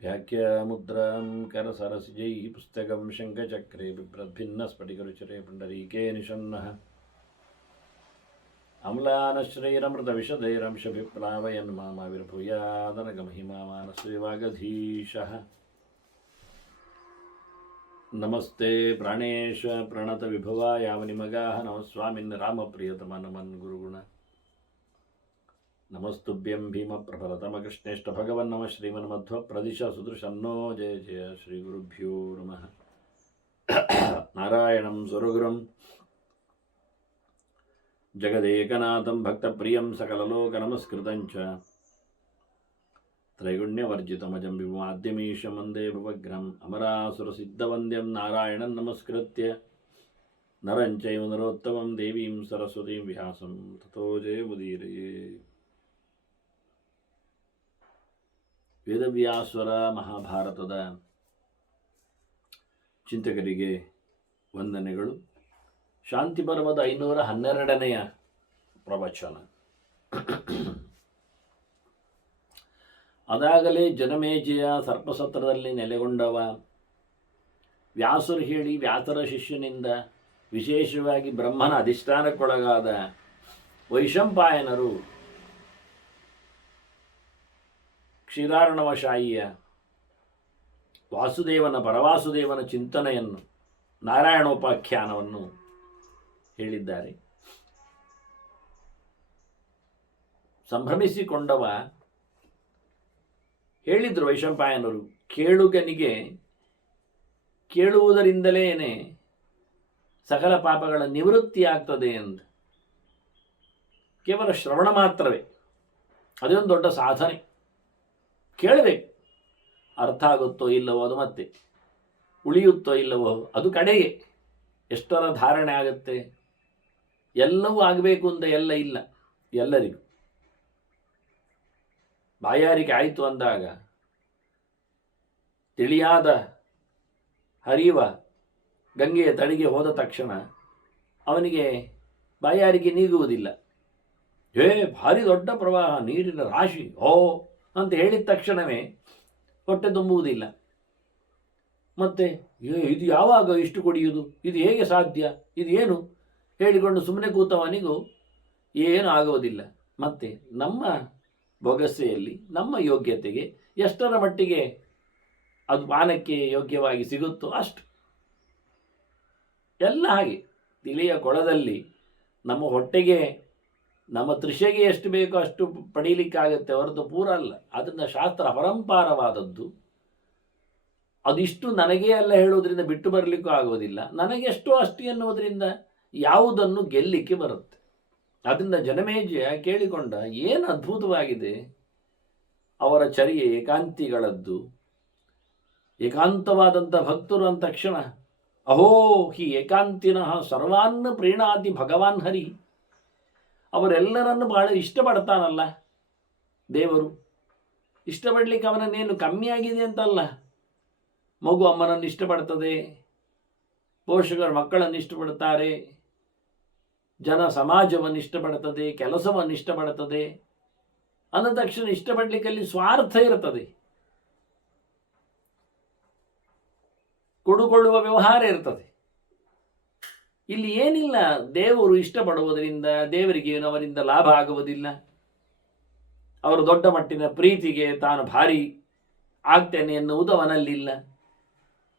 व्याख्यामुद्रां करसरसिजैः पुस्तकं शङ्खचक्रे बिभ्रद्भिन्नस्फटिकरुचिरे पुण्डरीके निषन्नः अम्लानश्रैरमृतविशदैरंशभिप्लावयन् मामाविर्भूयादनगमहिमा मानसेवागधीशः। नमस्ते प्राणेश प्रणतविभवा यावनिमगाः नमः स्वामिन् रामप्रियतम नमन् गुरुगुण नमस्तुभ्यं भीमप्रफलतमकृष्णेष्ट भगवन् नमः श्रीमन्मध्वप्रदिश सुदृशन्नो जय जय श्रीगुरुभ्यो नमः। नारायणं सुरगुरुं जगदेकनाथं भक्तप्रियं सकललोकनमस्कृतं च त्रैगुण्यवर्जितमजं विमाद्यमीशं वन्दे भवग्रहम् अमरासुरसिद्धवन्द्यं नारायणं नमस्कृत्य नरं चैव नरोत्तमं देवीं सरस्वतीं व्यासं ततो जयमुदीरये। ವೇದವ್ಯಾಸರ ಮಹಾಭಾರತದ ಚಿಂತಕರಿಗೆ ವಂದನೆಗಳು. ಶಾಂತಿ ಪರ್ವದ 512ನೆಯ ಪ್ರವಚನ. ಅದಾಗಲೇ ಜನಮೇಜಯ ಸರ್ಪಸತ್ರದಲ್ಲಿ ನೆಲೆಗೊಂಡವ ವ್ಯಾಸರು ಹೇಳಿ ವ್ಯಾಸರ ಶಿಷ್ಯನಿಂದ ವಿಶೇಷವಾಗಿ ಬ್ರಹ್ಮನ ಅಧಿಷ್ಠಾನಕ್ಕೊಳಗಾದ ವೈಶಂಪಾಯನರು ಕ್ಷೀರಾರ್ಣವಶಾಹಿಯ ವಾಸುದೇವನ ಪರವಾಸುದೇವನ ಚಿಂತನೆಯನ್ನು ನಾರಾಯಣೋಪಾಖ್ಯಾನವನ್ನು ಹೇಳಿದ್ದಾರೆ. ಸಂಭ್ರಮಿಸಿಕೊಂಡವ ಹೇಳಿದರು ವೈಶಂಪಾಯನರು, ಕೇಳುಗನಿಗೆ ಕೇಳುವುದರಿಂದಲೇ ಸಕಲ ಪಾಪಗಳ ನಿವೃತ್ತಿ ಆಗ್ತದೆ ಅಂತ. ಕೇವಲ ಶ್ರವಣ ಮಾತ್ರವೇ ಅದೇ ಒಂದು ದೊಡ್ಡ ಸಾಧನೆ. ಕೇಳಬೇಕು, ಅರ್ಥ ಆಗುತ್ತೋ ಇಲ್ಲವೋ ಅದು ಮತ್ತೆ, ಉಳಿಯುತ್ತೋ ಇಲ್ಲವೋ ಅದು ಕಡೆಗೆ, ಎಷ್ಟರ ಧಾರಣೆ ಆಗುತ್ತೆ. ಎಲ್ಲವೂ ಆಗಬೇಕು ಅಂತ ಎಲ್ಲ ಇಲ್ಲ. ಎಲ್ಲರಿಗೂ ಬಾಯಾರಿಕೆ ಆಯಿತು ಅಂದಾಗ ತಿಳಿಯಾದ ಹರಿಯುವ ಗಂಗೆಯ ತಡಿಗೆ ಹೋದ ತಕ್ಷಣ ಅವನಿಗೆ ಬಾಯಾರಿಕೆ ನೀಗುವುದಿಲ್ಲ. ಭಾರಿ ದೊಡ್ಡ ಪ್ರವಾಹ, ನೀರಿನ ರಾಶಿ, ಅಂತ ಹೇಳಿದ ತಕ್ಷಣವೇ ಹೊಟ್ಟೆ ತುಂಬುವುದಿಲ್ಲ. ಮತ್ತೆ ಇದು ಯಾವಾಗ ಇಷ್ಟು ಕುಡಿಯುವುದು, ಇದು ಹೇಗೆ ಸಾಧ್ಯ, ಇದು ಏನು ಹೇಳಿಕೊಂಡು ಸುಮ್ಮನೆ ಕೂತವನಿಗೂ ಏನು ಆಗುವುದಿಲ್ಲ. ಮತ್ತೆ ನಮ್ಮ ಬೊಗಸೆಯಲ್ಲಿ ನಮ್ಮ ಯೋಗ್ಯತೆಗೆ ಎಷ್ಟರ ಮಟ್ಟಿಗೆ ಅದು ಪಾನಕ್ಕೆ ಯೋಗ್ಯವಾಗಿ ಸಿಗುತ್ತೋ ಅಷ್ಟು. ಎಲ್ಲ ಹಾಗೆ ತಿಳಿಯ ಕೊಳದಲ್ಲಿ ನಮ್ಮ ಹೊಟ್ಟೆಗೆ ನಮ್ಮ ತೃಷೆಗೆ ಎಷ್ಟು ಬೇಕೋ ಅಷ್ಟು ಪಡೀಲಿಕ್ಕಾಗತ್ತೆ ಹೊರತು ಪೂರ ಅಲ್ಲ. ಅದರಿಂದ ಶಾಸ್ತ್ರ ಅಪರಂಪಾರವಾದದ್ದು. ಅದಿಷ್ಟು ನನಗೇ ಅಲ್ಲ ಹೇಳುವುದರಿಂದ ಬಿಟ್ಟು ಬರಲಿಕ್ಕೂ ಆಗೋದಿಲ್ಲ. ನನಗೆಷ್ಟೋ ಅಷ್ಟು ಎನ್ನುವುದರಿಂದ ಯಾವುದನ್ನು ಗೆಲ್ಲಿಕ್ಕೆ ಬರುತ್ತೆ. ಅದರಿಂದ ಜನಮೇಜಯ ಕೇಳಿಕೊಂಡ, ಏನು ಅದ್ಭುತವಾಗಿದೆ ಅವರ ಚರ್ಯೆ, ಏಕಾಂತಿಗಳದ್ದು. ಏಕಾಂತವಾದಂಥ ಭಕ್ತರು ಅಂದ ತಕ್ಷಣ ಅಹೋ ಹಿ ಏಕಾಂತಿನಃ ಸರ್ವಾನ್ನ ಪ್ರೀಣಾತಿ ಭಗವಾನ್ ಹರಿ. ಅವರೆಲ್ಲರನ್ನು ಬಹಳ ಇಷ್ಟಪಡ್ತಾನಲ್ಲ ದೇವರು. ಇಷ್ಟಪಡಲಿಕ್ಕೆ ಅವನನ್ನೇನು ಕಮ್ಮಿ ಆಗಿದೆ ಅಂತಲ್ಲ. ಮಗು ಅಮ್ಮನನ್ನು ಇಷ್ಟಪಡ್ತದೆ, ಪೋಷಕರು ಮಕ್ಕಳನ್ನು ಇಷ್ಟಪಡ್ತಾರೆ, ಜನ ಸಮಾಜವನ್ನು ಇಷ್ಟಪಡ್ತದೆ, ಕೆಲಸವನ್ನು ಇಷ್ಟಪಡ್ತದೆ. ಅಂದ ತಕ್ಷಣ ಇಷ್ಟಪಡಲಿಕ್ಕೆ ಅಲ್ಲಿ ಸ್ವಾರ್ಥ ಇರ್ತದೆ, ಕೊಡುಕೊಳ್ಳುವ ವ್ಯವಹಾರ ಇರ್ತದೆ. ಇಲ್ಲಿ ಏನಿಲ್ಲ, ದೇವರು ಇಷ್ಟಪಡುವುದರಿಂದ ದೇವರಿಗೆ ಏನು ಅವರಿಂದ ಲಾಭ ಆಗುವುದಿಲ್ಲ. ಅವರು ದೊಡ್ಡ ಮಟ್ಟಿನ ಪ್ರೀತಿಗೆ ತಾನು ಭಾರಿ ಆಗ್ತೇನೆ ಎನ್ನುವುದು ಅವನಲ್ಲಿಲ್ಲ.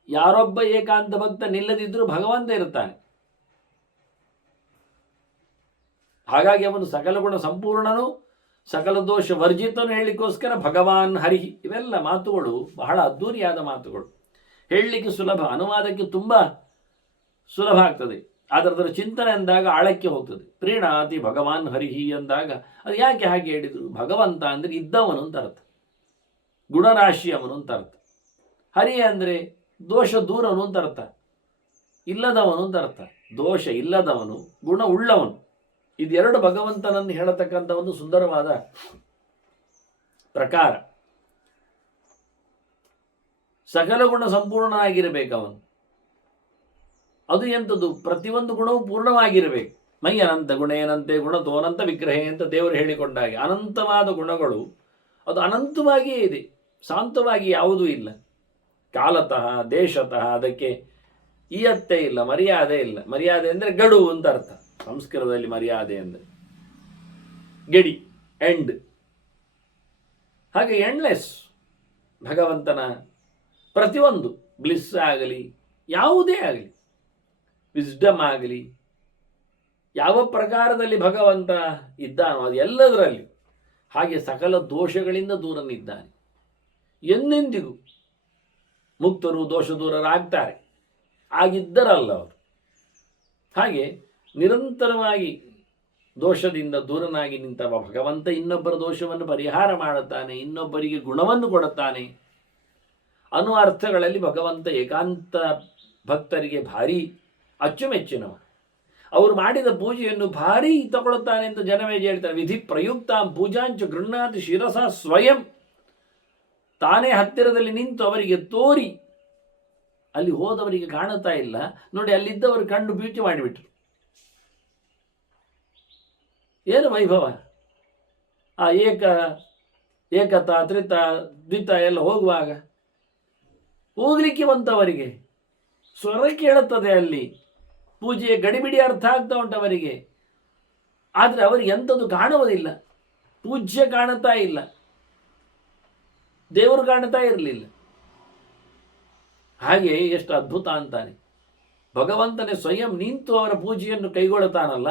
ಯಾರೊಬ್ಬ ಏಕಾಂತ ಭಕ್ತ ನಿಲ್ಲದಿದ್ದರೂ ಭಗವಂತ ಇರ್ತಾನೆ. ಹಾಗಾಗಿ ಅವನು ಸಕಲ ಗುಣ ಸಂಪೂರ್ಣನು, ಸಕಲ ದೋಷ ವರ್ಜಿತನು ಹೇಳಲಿಕ್ಕೋಸ್ಕರ ಭಗವಾನ್ ಹರಿ. ಇವೆಲ್ಲ ಮಾತುಗಳು ಬಹಳ ಅದ್ಧೂರಿಯಾದ ಮಾತುಗಳು. ಹೇಳಲಿಕ್ಕೆ ಸುಲಭ, ಅನುವಾದಕ್ಕೆ ತುಂಬ ಸುಲಭ ಆಗ್ತದೆ. ಅದರ ಚಿಂತನೆ ಅಂದಾಗ ಆಳಕ್ಕೆ ಹೋಗ್ತದೆ. ಪ್ರೀಣಾತಿ ಭಗವಾನ್ ಹರಿಹಿ ಅಂದಾಗ ಅದು ಯಾಕೆ ಹಾಗೆ ಹೇಳಿದರು? ಭಗವಂತ ಅಂದರೆ ಇದ್ದವನು ಅಂತ ಅರ್ಥ, ಗುಣರಾಶಿ ಅವನು ಅಂತ ಅರ್ಥ. ಹರಿ ಅಂದರೆ ದೋಷ ದೂರನು ಅಂತ ಅರ್ಥ, ಇಲ್ಲದವನು ಅಂತ ಅರ್ಥ. ದೋಷ ಇಲ್ಲದವನು, ಗುಣ ಉಳ್ಳವನು. ಇದೆರಡು ಭಗವಂತನನ್ನು ಹೇಳತಕ್ಕಂಥ ಒಂದು ಸುಂದರವಾದ ಪ್ರಕಾರ. ಸಕಲ ಗುಣ ಸಂಪೂರ್ಣನಾಗಿರಬೇಕು ಅವನು. ಅದು ಎಂಥದ್ದು? ಪ್ರತಿಯೊಂದು ಗುಣವೂ ಪೂರ್ಣವಾಗಿರಬೇಕು. ಮೈ ಅನಂತ ಗುಣೇನಂತೆ ಗುಣತೋನಂತ ವಿಗ್ರಹೇ ಅಂತ ದೇವರು ಹೇಳಿಕೊಂಡಾಗೆ ಅನಂತವಾದ ಗುಣಗಳು ಅದು ಅನಂತವಾಗಿಯೇ ಇದೆ, ಶಾಂತವಾಗಿ ಯಾವುದೂ ಇಲ್ಲ. ಕಾಲತಃ ದೇಶತಃ ಅದಕ್ಕೆ ಈಯತ್ತೆ ಇಲ್ಲ, ಮರ್ಯಾದೆ ಇಲ್ಲ. ಮರ್ಯಾದೆ ಅಂದರೆ ಗಡು ಅಂತ ಅರ್ಥ. ಸಂಸ್ಕೃತದಲ್ಲಿ ಮರ್ಯಾದೆ ಅಂದರೆ ಗೆಡಿ, ಎಂಡ್. ಹಾಗೆ ಎಂಡ್ಲೆಸ್ ಭಗವಂತನ ಪ್ರತಿಯೊಂದು ಬ್ಲಿಸ್ ಆಗಲಿ, ಯಾವುದೇ ಆಗಲಿ, ವಿಸ್ಡಮ್ ಆಗಲಿ, ಯಾವ ಪ್ರಕಾರದಲ್ಲಿ ಭಗವಂತ ಇದ್ದಾನೋ ಅದು ಎಲ್ಲದರಲ್ಲಿ. ಹಾಗೆ ಸಕಲ ದೋಷಗಳಿಂದ ದೂರನಿದ್ದಾನೆ. ಎಂದೆಂದಿಗೂ ಮುಕ್ತರು ದೋಷ ದೂರರಾಗ್ತಾರೆ, ಆಗಿದ್ದರಲ್ಲ ಅವರು. ಹಾಗೆ ನಿರಂತರವಾಗಿ ದೋಷದಿಂದ ದೂರನಾಗಿ ನಿಂತವ ಭಗವಂತ ಇನ್ನೊಬ್ಬರ ದೋಷವನ್ನು ಪರಿಹಾರ ಮಾಡುತ್ತಾನೆ, ಇನ್ನೊಬ್ಬರಿಗೆ ಗುಣವನ್ನು ಕೊಡುತ್ತಾನೆ ಅನ್ನುವ ಅರ್ಥಗಳಲ್ಲಿ ಭಗವಂತ ಏಕಾಂತ ಭಕ್ತರಿಗೆ ಭಾರಿ ಅಚ್ಚುಮೆಚ್ಚಿನವ. ಅವರು ಮಾಡಿದ ಪೂಜೆಯನ್ನು ಭಾರಿ ತಗೊಳ್ಳುತ್ತಾನೆ ಅಂತ ಜನವೇ ಹೇಳ್ತಾರೆ. ವಿಧಿ ಪ್ರಯುಕ್ತ ಪೂಜಾಂಚ ಗೃಹ್ಣಾತಿ ಶಿರಸ ಸ್ವಯಂ. ತಾನೇ ಹತ್ತಿರದಲ್ಲಿ ನಿಂತು ಅವರಿಗೆ ತೋರಿ, ಅಲ್ಲಿ ಹೋದವರಿಗೆ ಕಾಣುತ್ತಾ ಇಲ್ಲ ನೋಡಿ, ಅಲ್ಲಿದ್ದವರು ಕಂಡು ಬ್ಯೂಟಿ ಮಾಡಿಬಿಟ್ರು. ಏನು ವೈಭವ! ಆ ಏಕತ ತ್ರಿತ ದ್ವಿತ ಎಲ್ಲ ಹೋಗುವಾಗ ಹೋಗ್ಲಿಕ್ಕೆ ಬಂತವರಿಗೆ ಸ್ವರ ಕೇಳುತ್ತದೆ, ಅಲ್ಲಿ ಪೂಜೆಯ ಗಡಿಬಿಡಿ ಅರ್ಥ ಆಗ್ತಾ ಉಂಟವರಿಗೆ. ಆದರೆ ಅವರಿಗೆ ಎಂಥದ್ದು ಕಾಣುವುದಿಲ್ಲ, ಪೂಜ್ಯ ಕಾಣುತ್ತಾ ಇಲ್ಲ, ದೇವರು ಕಾಣುತ್ತಾ ಇರಲಿಲ್ಲ. ಹಾಗೆ ಎಷ್ಟು ಅದ್ಭುತ ಅಂತಾನೆ. ಭಗವಂತನೇ ಸ್ವಯಂ ನಿಂತು ಅವರ ಪೂಜೆಯನ್ನು ಕೈಗೊಳ್ಳುತ್ತಾನಲ್ಲ,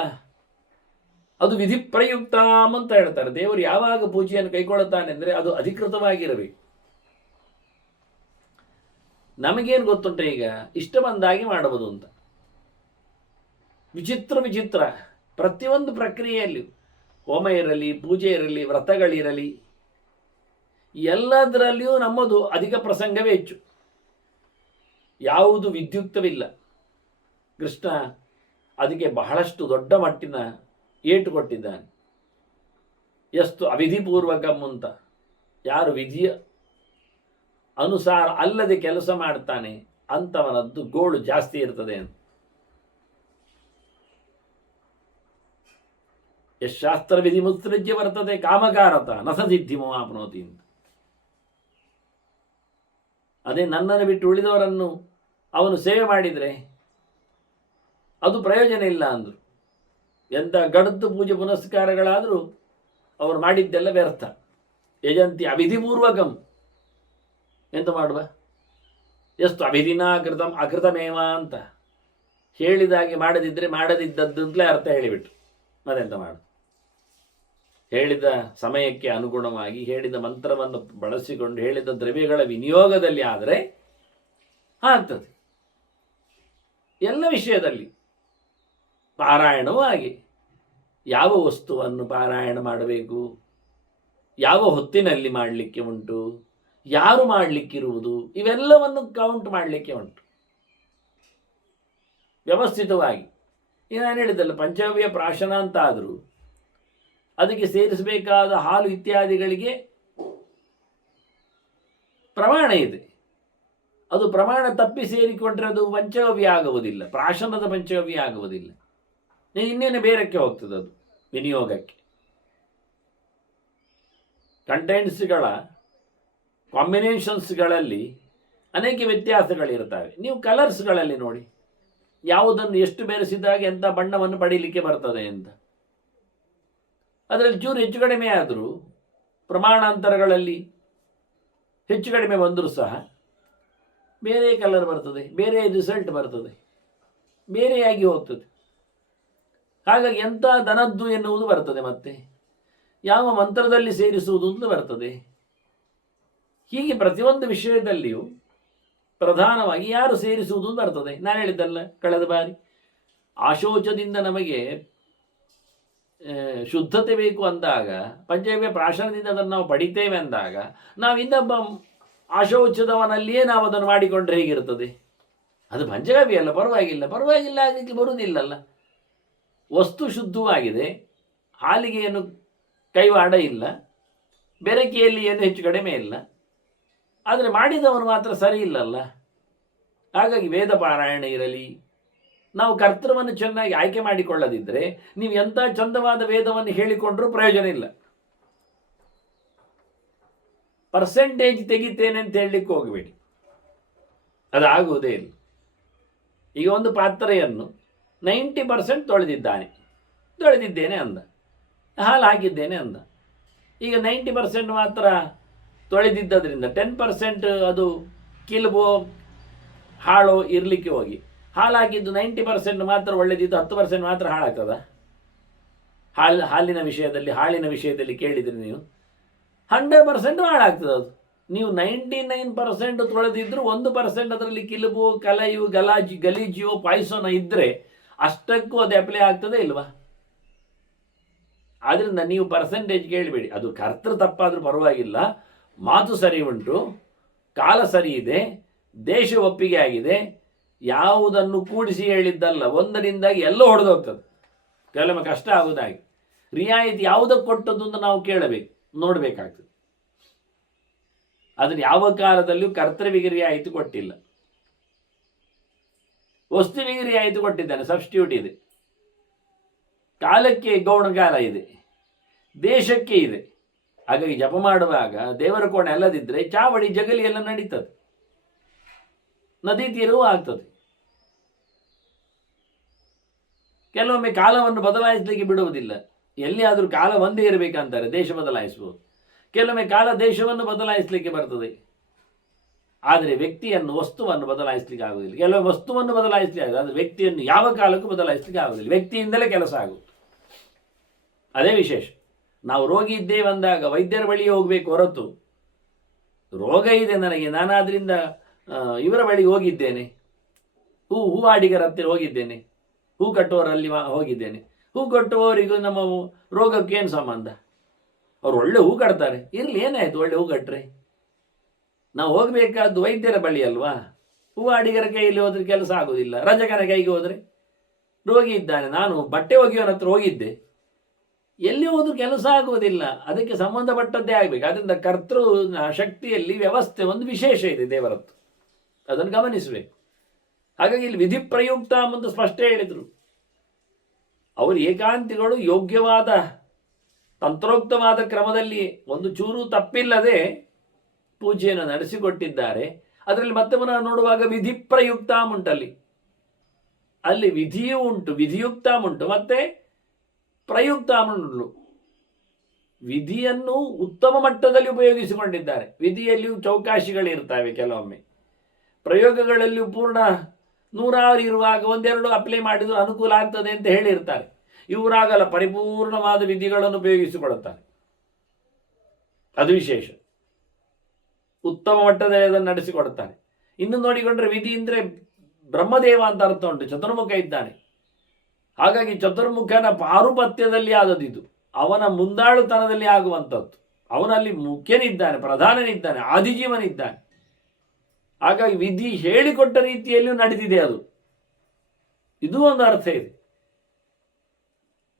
ಅದು ವಿಧಿ ಪ್ರಯುಕ್ತ ಅಂತ ಹೇಳ್ತಾರೆ. ದೇವರು ಯಾವಾಗ ಪೂಜೆಯನ್ನು ಕೈಗೊಳ್ಳುತ್ತಾನೆ ಅಂದರೆ ಅದು ಅಧಿಕೃತವಾಗಿರಬೇಕು. ನಮಗೇನು ಗೊತ್ತುಂಟೆ, ಈಗ ಇಷ್ಟ ಬಂದಾಗಿ ಮಾಡಬಹುದು ಅಂತ. ವಿಚಿತ್ರ ಪ್ರತಿಯೊಂದು ಪ್ರಕ್ರಿಯೆಯಲ್ಲಿ, ಹೋಮ ಇರಲಿ, ಪೂಜೆ ಇರಲಿ, ವ್ರತಗಳಿರಲಿ, ಎಲ್ಲದರಲ್ಲಿಯೂ ನಮ್ಮದು ಅಧಿಕ ಪ್ರಸಂಗವೇ ಹೆಚ್ಚು. ಯಾವುದು ವಿದ್ಯುಕ್ತವಿಲ್ಲ. ಕೃಷ್ಣ ಅದಕ್ಕೆ ಬಹಳಷ್ಟು ದೊಡ್ಡ ಮಟ್ಟಿನ ಏಟು ಕೊಟ್ಟಿದ್ದಾನೆ. ಎಷ್ಟು ಅವಿಧಿಪೂರ್ವಕಂ ಅಂತ. ಯಾರು ವಿಧಿಯ ಅನುಸಾರ ಅಲ್ಲದೆ ಕೆಲಸ ಮಾಡ್ತಾನೆ ಅಂಥವನದ್ದು ಗೋಳು ಜಾಸ್ತಿ ಇರ್ತದೆ ಅಂತ. ಯಶಾಸ್ತ್ರ ವಿಧಿ ಮುತ್ಸೃಜ್ಯ ವರ್ತದೆ ಕಾಮಕಾರತ ನಸಸಿದ್ಧಿಮೋ ಆಪ್ನೋತಿ ಅಂತ. ಅದೇ ನನ್ನನ್ನು ಬಿಟ್ಟು ಉಳಿದವರನ್ನು ಅವನು ಸೇವೆ ಮಾಡಿದರೆ ಅದು ಪ್ರಯೋಜನ ಇಲ್ಲ ಅಂದರು. ಎಂಥ ಗಡದ್ದು ಪೂಜೆ ಪುನಸ್ಕಾರಗಳಾದರೂ ಅವರು ಮಾಡಿದ್ದೆಲ್ಲ ವ್ಯರ್ಥ. ಯಜಂತಿ ಅವಿಧಿಪೂರ್ವಕಂ. ಎಂತ ಮಾಡುವ, ಎಷ್ಟು ಅವಿಧಿನಾ ಕೃತಂ ಅಕೃತಮೇವ ಅಂತ ಹೇಳಿದಾಗೆ ಮಾಡದಿದ್ದರೆ ಮಾಡದಿದ್ದದ್ದಂತಲೇ ಅರ್ಥ ಹೇಳಿಬಿಟ್ರು. ಮತ್ತೆಂತ ಮಾಡು, ಹೇಳಿದ ಸಮಯಕ್ಕೆ ಅನುಗುಣವಾಗಿ ಹೇಳಿದ ಮಂತ್ರವನ್ನು ಬಳಸಿಕೊಂಡು ಹೇಳಿದ ದ್ರವ್ಯಗಳ ವಿನಿಯೋಗದಲ್ಲಿ ಆದರೆ ಆಗ್ತದೆ. ಎಲ್ಲ ವಿಷಯದಲ್ಲಿ ಪಾರಾಯಣವೂ ಹಾಗೆ. ಯಾವ ವಸ್ತುವನ್ನು ಪಾರಾಯಣ ಮಾಡಬೇಕು, ಯಾವ ಹೊತ್ತಿನಲ್ಲಿ ಮಾಡಲಿಕ್ಕೆ ಉಂಟು, ಯಾರು ಮಾಡಲಿಕ್ಕಿರುವುದು, ಇವೆಲ್ಲವನ್ನು ಕೌಂಟ್ ಮಾಡಲಿಕ್ಕೆ ಉಂಟು ವ್ಯವಸ್ಥಿತವಾಗಿ. ಈಗ ನಾನು ಹೇಳಿದ್ದಲ್ಲ, ಪಂಚಗವ್ಯ ಪ್ರಾಶನ ಅಂತ ಆದರೂ ಅದಕ್ಕೆ ಸೇರಿಸಬೇಕಾದ ಹಾಲು ಇತ್ಯಾದಿಗಳಿಗೆ ಪ್ರಮಾಣ ಇದೆ. ಅದು ಪ್ರಮಾಣ ತಪ್ಪಿ ಸೇರಿಕೊಂಡ್ರೆ ಅದು ಪಂಚಗವ್ಯ ಆಗುವುದಿಲ್ಲ, ಪ್ರಾಶನದ ಪಂಚಗವ್ಯ ಆಗುವುದಿಲ್ಲ. ಇನ್ನೇನು ಬೇರಕ್ಕೆ ಹೋಗ್ತದೆ ಅದು ವಿನಿಯೋಗಕ್ಕೆ. ಕಂಟೆಂಟ್ಸ್ಗಳ ಕಾಂಬಿನೇಷನ್ಸ್ಗಳಲ್ಲಿ ಅನೇಕ ವ್ಯತ್ಯಾಸಗಳಿರ್ತವೆ. ನೀವು ಕಲರ್ಸ್ಗಳಲ್ಲಿ ನೋಡಿ, ಯಾವುದನ್ನು ಎಷ್ಟು ಬೆರೆಸಿದಾಗ ಎಂಥ ಬಣ್ಣವನ್ನು ಪಡೀಲಿಕ್ಕೆ ಬರ್ತದೆ ಅಂತ. ಅದರಲ್ಲಿ ಚೂರು ಹೆಚ್ಚು ಕಡಿಮೆ ಆದರೂ, ಪ್ರಮಾಣಾಂತರಗಳಲ್ಲಿ ಹೆಚ್ಚು ಕಡಿಮೆ ಬಂದರೂ ಸಹ ಬೇರೆ ಕಲರ್ ಬರ್ತದೆ, ಬೇರೆ ರಿಸಲ್ಟ್ ಬರ್ತದೆ, ಬೇರೆಯಾಗಿ ಹೋಗ್ತದೆ. ಹಾಗಾಗಿ ಎಂಥ ದನದ್ದು ಎನ್ನುವುದು ಬರ್ತದೆ, ಮತ್ತೆ ಯಾವ ಮಂತ್ರದಲ್ಲಿ ಸೇರಿಸುವುದು ಅಂತ ಬರ್ತದೆ. ಹೀಗೆ ಪ್ರತಿಯೊಂದು ವಿಷಯದಲ್ಲಿಯೂ ಪ್ರಧಾನವಾಗಿ ಯಾರು ಸೇರಿಸುವುದು ಬರ್ತದೆ. ನಾನು ಹೇಳಿದ್ದಲ್ಲ ಕಳೆದ ಬಾರಿ, ಆಶೋಚದಿಂದ ನಮಗೆ ಶುದ್ಧತೆ ಬೇಕು ಅಂದಾಗ, ಪಂಚಗವ್ಯ ಪ್ರಾಶನದಿಂದ ಅದನ್ನು ನಾವು ಪಡಿತೇವೆ ಅಂದಾಗ, ನಾವು ಇನ್ನೊಬ್ಬ ಆಶೋಚದವನಲ್ಲಿಯೇ ನಾವು ಅದನ್ನು ಮಾಡಿಕೊಂಡ್ರೆ ಹೇಗಿರ್ತದೆ? ಅದು ಪಂಚಗವ್ಯ ಅಲ್ಲ, ಪರವಾಗಿಲ್ಲ ಆಗಲಿಕ್ಕೆ ಬರುವುದಿಲ್ಲಲ್ಲ. ವಸ್ತು ಶುದ್ಧವಾಗಿದೆ, ಹಾಲಿಗೆ ಏನು ಕೈವಾಡ ಇಲ್ಲ, ಬೆರಕೆಯಲ್ಲಿ ಏನು ಹೆಚ್ಚು ಕಡಿಮೆ ಇಲ್ಲ, ಆದರೆ ಮಾಡಿದವನು ಮಾತ್ರ ಸರಿ ಇಲ್ಲಲ್ಲ. ಹಾಗಾಗಿ ವೇದ ಪಾರಾಯಣ ಇರಲಿ, ನಾವು ಕರ್ತೃವನ್ನು ಚೆನ್ನಾಗಿ ಆಯ್ಕೆ ಮಾಡಿಕೊಳ್ಳದಿದ್ದರೆ ನೀವು ಎಂಥ ಚಂದವಾದ ವೇದವನ್ನು ಹೇಳಿಕೊಂಡ್ರೂ ಪ್ರಯೋಜನ ಇಲ್ಲ. ಪರ್ಸೆಂಟೇಜ್ ತೆಗಿತೇನೆ ಅಂತ ಹೇಳಲಿಕ್ಕೆ ಹೋಗಬೇಡಿ, ಅದಾಗುವುದೇ ಇಲ್ಲ. ಈಗ ಒಂದು ಪಾತ್ರೆಯನ್ನು 90% ತೊಳೆದಿದ್ದೇನೆ ಅಂದ, ಹಾಲು ಹಾಕಿದ್ದೇನೆ ಅಂದ. ಈಗ 90% ಮಾತ್ರ ತೊಳೆದಿದ್ದರಿಂದ 10% ಅದು ಕಿಲುಬೋ ಹಾಳೋ ಇರಲಿಕ್ಕೆ ಹೋಗಿ ಹಾಲು ಹಾಕಿದ್ದು 90% ಮಾತ್ರ ಒಳ್ಳೆದಿದ್ದು 10% ಮಾತ್ರ ಹಾಳಾಗ್ತದ? ಹಾಲಿನ ವಿಷಯದಲ್ಲಿ ಕೇಳಿದ್ರಿ ನೀವು, 100% ಹಾಳಾಗ್ತದೆ ಅದು. ನೀವು 99% ತೊಳೆದಿದ್ರು 1% ಅದರಲ್ಲಿ ಕಿಲುಬು, ಕಲೆಯು, ಗಲೀಜಿಯೋ, ಪಾಯ್ಸನೋ ಇದ್ದರೆ ಅಷ್ಟಕ್ಕೂ ಅದು ಅಪ್ಲೈ ಆಗ್ತದೆ ಇಲ್ವಾ? ಆದ್ದರಿಂದ ನೀವು ಪರ್ಸೆಂಟೇಜ್ ಕೇಳಬೇಡಿ. ಅದು ಕರ್ತೃ ತಪ್ಪಾದರೂ ಪರವಾಗಿಲ್ಲ, ಮಾತು ಸರಿ ಉಂಟು, ಕಾಲ ಸರಿ ಇದೆ, ದೇಶ ಒಪ್ಪಿಗೆ ಆಗಿದೆ, ಯಾವುದನ್ನು ಕೂಡಿಸಿ ಹೇಳಿದ್ದಲ್ಲ, ಒಂದರಿಂದಾಗಿ ಎಲ್ಲ ಹೊಡೆದೋಗ್ತದೆ. ಕೆಲವೊಮ್ಮೆ ಕಷ್ಟ ಆಗುವುದಾಗಿ ರಿಯಾಯಿತಿ ಯಾವುದಕ್ಕೆ ಕೊಟ್ಟದ್ದು ಅಂತ ನಾವು ನೋಡಬೇಕಾಗ್ತದೆ. ಅದನ್ನು ಯಾವ ಕಾಲದಲ್ಲಿಯೂ ಕರ್ತೃವಿಗೆ ರಿಯಾಯಿತಿ ಕೊಟ್ಟಿಲ್ಲ. ವಸ್ತುವಿಗೆ ರಿಯಾಯಿತಿ ಕೊಟ್ಟಿದ್ದಾನೆ, ಸಬ್ಸ್ಟಿಟ್ಯೂಟ್ ಇದೆ. ಕಾಲಕ್ಕೆ ಗೌಣಗಾಲ ಇದೆ, ದೇಶಕ್ಕೆ ಇದೆ. ಹಾಗಾಗಿ ಜಪ ಮಾಡುವಾಗ ದೇವರ ಕೋಣೆ ಅಲ್ಲದಿದ್ದರೆ ಚಾವಡಿ ಜಗಲಿ ಎಲ್ಲ ನಡೀತದೆ, ನದಿ ತೀರವೂ ಆಗ್ತದೆ. ಕೆಲವೊಮ್ಮೆ ಕಾಲವನ್ನು ಬದಲಾಯಿಸಲಿಕ್ಕೆ ಬಿಡುವುದಿಲ್ಲ. ಎಲ್ಲಿಯಾದರೂ ಕಾಲ ಒಂದೇ ಇರಬೇಕಂತಾರೆ, ದೇಶ ಬದಲಾಯಿಸಬಹುದು. ಕೆಲವೊಮ್ಮೆ ಕಾಲ ದೇಶವನ್ನು ಬದಲಾಯಿಸಲಿಕ್ಕೆ ಬರ್ತದೆ, ಆದರೆ ವ್ಯಕ್ತಿಯನ್ನು, ವಸ್ತುವನ್ನು ಬದಲಾಯಿಸಲಿಕ್ಕೆ ಆಗುವುದಿಲ್ಲ. ಕೆಲವೊಮ್ಮೆ ವಸ್ತುವನ್ನು ಬದಲಾಯಿಸಲಿಕ್ಕೆ ಆಗುತ್ತದೆ, ಆದರೆ ವ್ಯಕ್ತಿಯನ್ನು ಯಾವ ಕಾಲಕ್ಕೂ ಬದಲಾಯಿಸಲಿಕ್ಕೆ ಆಗುವುದಿಲ್ಲ. ವ್ಯಕ್ತಿಯಿಂದಲೇ ಕೆಲಸ ಆಗುವುದು, ಅದೇ ವಿಶೇಷ. ನಾವು ರೋಗಿ ಇದ್ದೇವೆ ಅಂದಾಗ ವೈದ್ಯರ ಬಳಿಗೆ ಹೋಗಬೇಕು ಹೊರತು, ರೋಗ ಇದೆ ನನಗೆ, ನಾನಾದ್ರಿಂದ ಇವರ ಬಳಿಗೆ ಹೋಗಿದ್ದೇನೆ, ಹೂವಾಡಿಗರ ಹತ್ತಿರ ಹೋಗಿದ್ದೇನೆ, ಹೂ ಕಟ್ಟುವವರಲ್ಲಿ ಹೋಗಿದ್ದೇನೆ. ಹೂ ಕಟ್ಟುವವರಿಗೂ ನಮ್ಮ ರೋಗಕ್ಕೆ ಏನು ಸಂಬಂಧ? ಅವ್ರು ಒಳ್ಳೆ ಹೂ ಕಟ್ತಾರೆ, ಇರಲಿ, ಏನಾಯ್ತು ಒಳ್ಳೆ ಹೂ ಕಟ್ಟರೆ. ನಾವು ಹೋಗಬೇಕಾದ್ದು ವೈದ್ಯರ ಬಳಿ ಅಲ್ವಾ? ಹೂವಾಡಿಗರ ಕೈಯಲ್ಲಿ ಹೋದ್ರೆ ಕೆಲಸ ಆಗೋದಿಲ್ಲ. ರಜಕನ ಕೈಗೆ ಹೋದರೆ ರೋಗಿ ಇದ್ದಾನೆ, ನಾನು ಬಟ್ಟೆ ಒಗೆಯೋನ ಹತ್ರ ಹೋಗಿದ್ದೆ, ಎಲ್ಲಿ ಹೋದ್ರೂ ಕೆಲಸ ಆಗುವುದಿಲ್ಲ. ಅದಕ್ಕೆ ಸಂಬಂಧಪಟ್ಟದ್ದೇ ಆಗಬೇಕು. ಅದರಿಂದ ಕರ್ತೃ ಶಕ್ತಿಯಲ್ಲಿ ವ್ಯವಸ್ಥೆ ಒಂದು ವಿಶೇಷ ಇದೆ ದೇವರದ್ದು, ಅದನ್ನು ಗಮನಿಸಬೇಕು. ಹಾಗಾಗಿ ಇಲ್ಲಿ ವಿಧಿ ಪ್ರಯುಕ್ತ ಅಂತ ಸ್ಪಷ್ಟ ಹೇಳಿದರು. ಅವರು ಏಕಾಂತಿಗಳು ಯೋಗ್ಯವಾದ ತಂತ್ರೋಕ್ತವಾದ ಕ್ರಮದಲ್ಲಿ ಒಂದು ಚೂರು ತಪ್ಪಿಲ್ಲದೆ ಪೂಜೆಯನ್ನು ನಡೆಸಿಕೊಟ್ಟಿದ್ದಾರೆ. ಅದರಲ್ಲಿ ಮತ್ತೆ ಪುನಃ ನೋಡುವಾಗ ವಿಧಿ ಪ್ರಯುಕ್ತ ಉಂಟಲ್ಲಿ, ಅಲ್ಲಿ ವಿಧಿಯೂ ಉಂಟು, ವಿಧಿಯುಕ್ತ ಉಂಟು, ಮತ್ತೆ ಪ್ರಯುಕ್ತ ಉಂಟು. ವಿಧಿಯನ್ನು ಉತ್ತಮ ಮಟ್ಟದಲ್ಲಿ ಉಪಯೋಗಿಸಿಕೊಂಡಿದ್ದಾರೆ. ವಿಧಿಯಲ್ಲಿಯೂ ಚೌಕಾಶಿಗಳಿರ್ತವೆ, ಕೆಲವೊಮ್ಮೆ ಪ್ರಯೋಗಗಳಲ್ಲಿಯೂ ಪೂರ್ಣ 100 ಇರುವಾಗ ಒಂದೆರಡು ಅಪ್ಲೈ ಮಾಡಿದ್ರು ಅನುಕೂಲ ಆಗ್ತದೆ ಅಂತ ಹೇಳಿರ್ತಾರೆ. ಇವರಾಗಲ್ಲ, ಪರಿಪೂರ್ಣವಾದ ವಿಧಿಗಳನ್ನು ಉಪಯೋಗಿಸಿಕೊಳ್ಳುತ್ತಾರೆ, ಅದು ವಿಶೇಷ. ಉತ್ತಮ ಮಟ್ಟದಲ್ಲಿ ಅದನ್ನು ನಡೆಸಿಕೊಡುತ್ತಾರೆ. ಇನ್ನು ನೋಡಿಕೊಂಡ್ರೆ ವಿಧಿ ಅಂದರೆ ಬ್ರಹ್ಮದೇವ ಅಂತ ಅರ್ಥ ಉಂಟು, ಚತುರ್ಮುಖ ಇದ್ದಾನೆ. ಹಾಗಾಗಿ ಚತುರ್ಮುಖನ ಪಾರುಪತ್ಯದಲ್ಲಿ ಆದದಿದು, ಅವನ ಮುಂದಾಳುತನದಲ್ಲಿ ಆಗುವಂಥದ್ದು. ಅವನಲ್ಲಿ ಮುಖ್ಯನಿದ್ದಾನೆ, ಪ್ರಧಾನನಿದ್ದಾನೆ, ಆದಿಜೀವನಿದ್ದಾನೆ. ಹಾಗಾಗಿ ವಿಧಿ ಹೇಳಿಕೊಟ್ಟ ರೀತಿಯಲ್ಲಿಯೂ ನಡೆದಿದೆ ಅದು, ಇದು ಒಂದು ಅರ್ಥ ಇದೆ.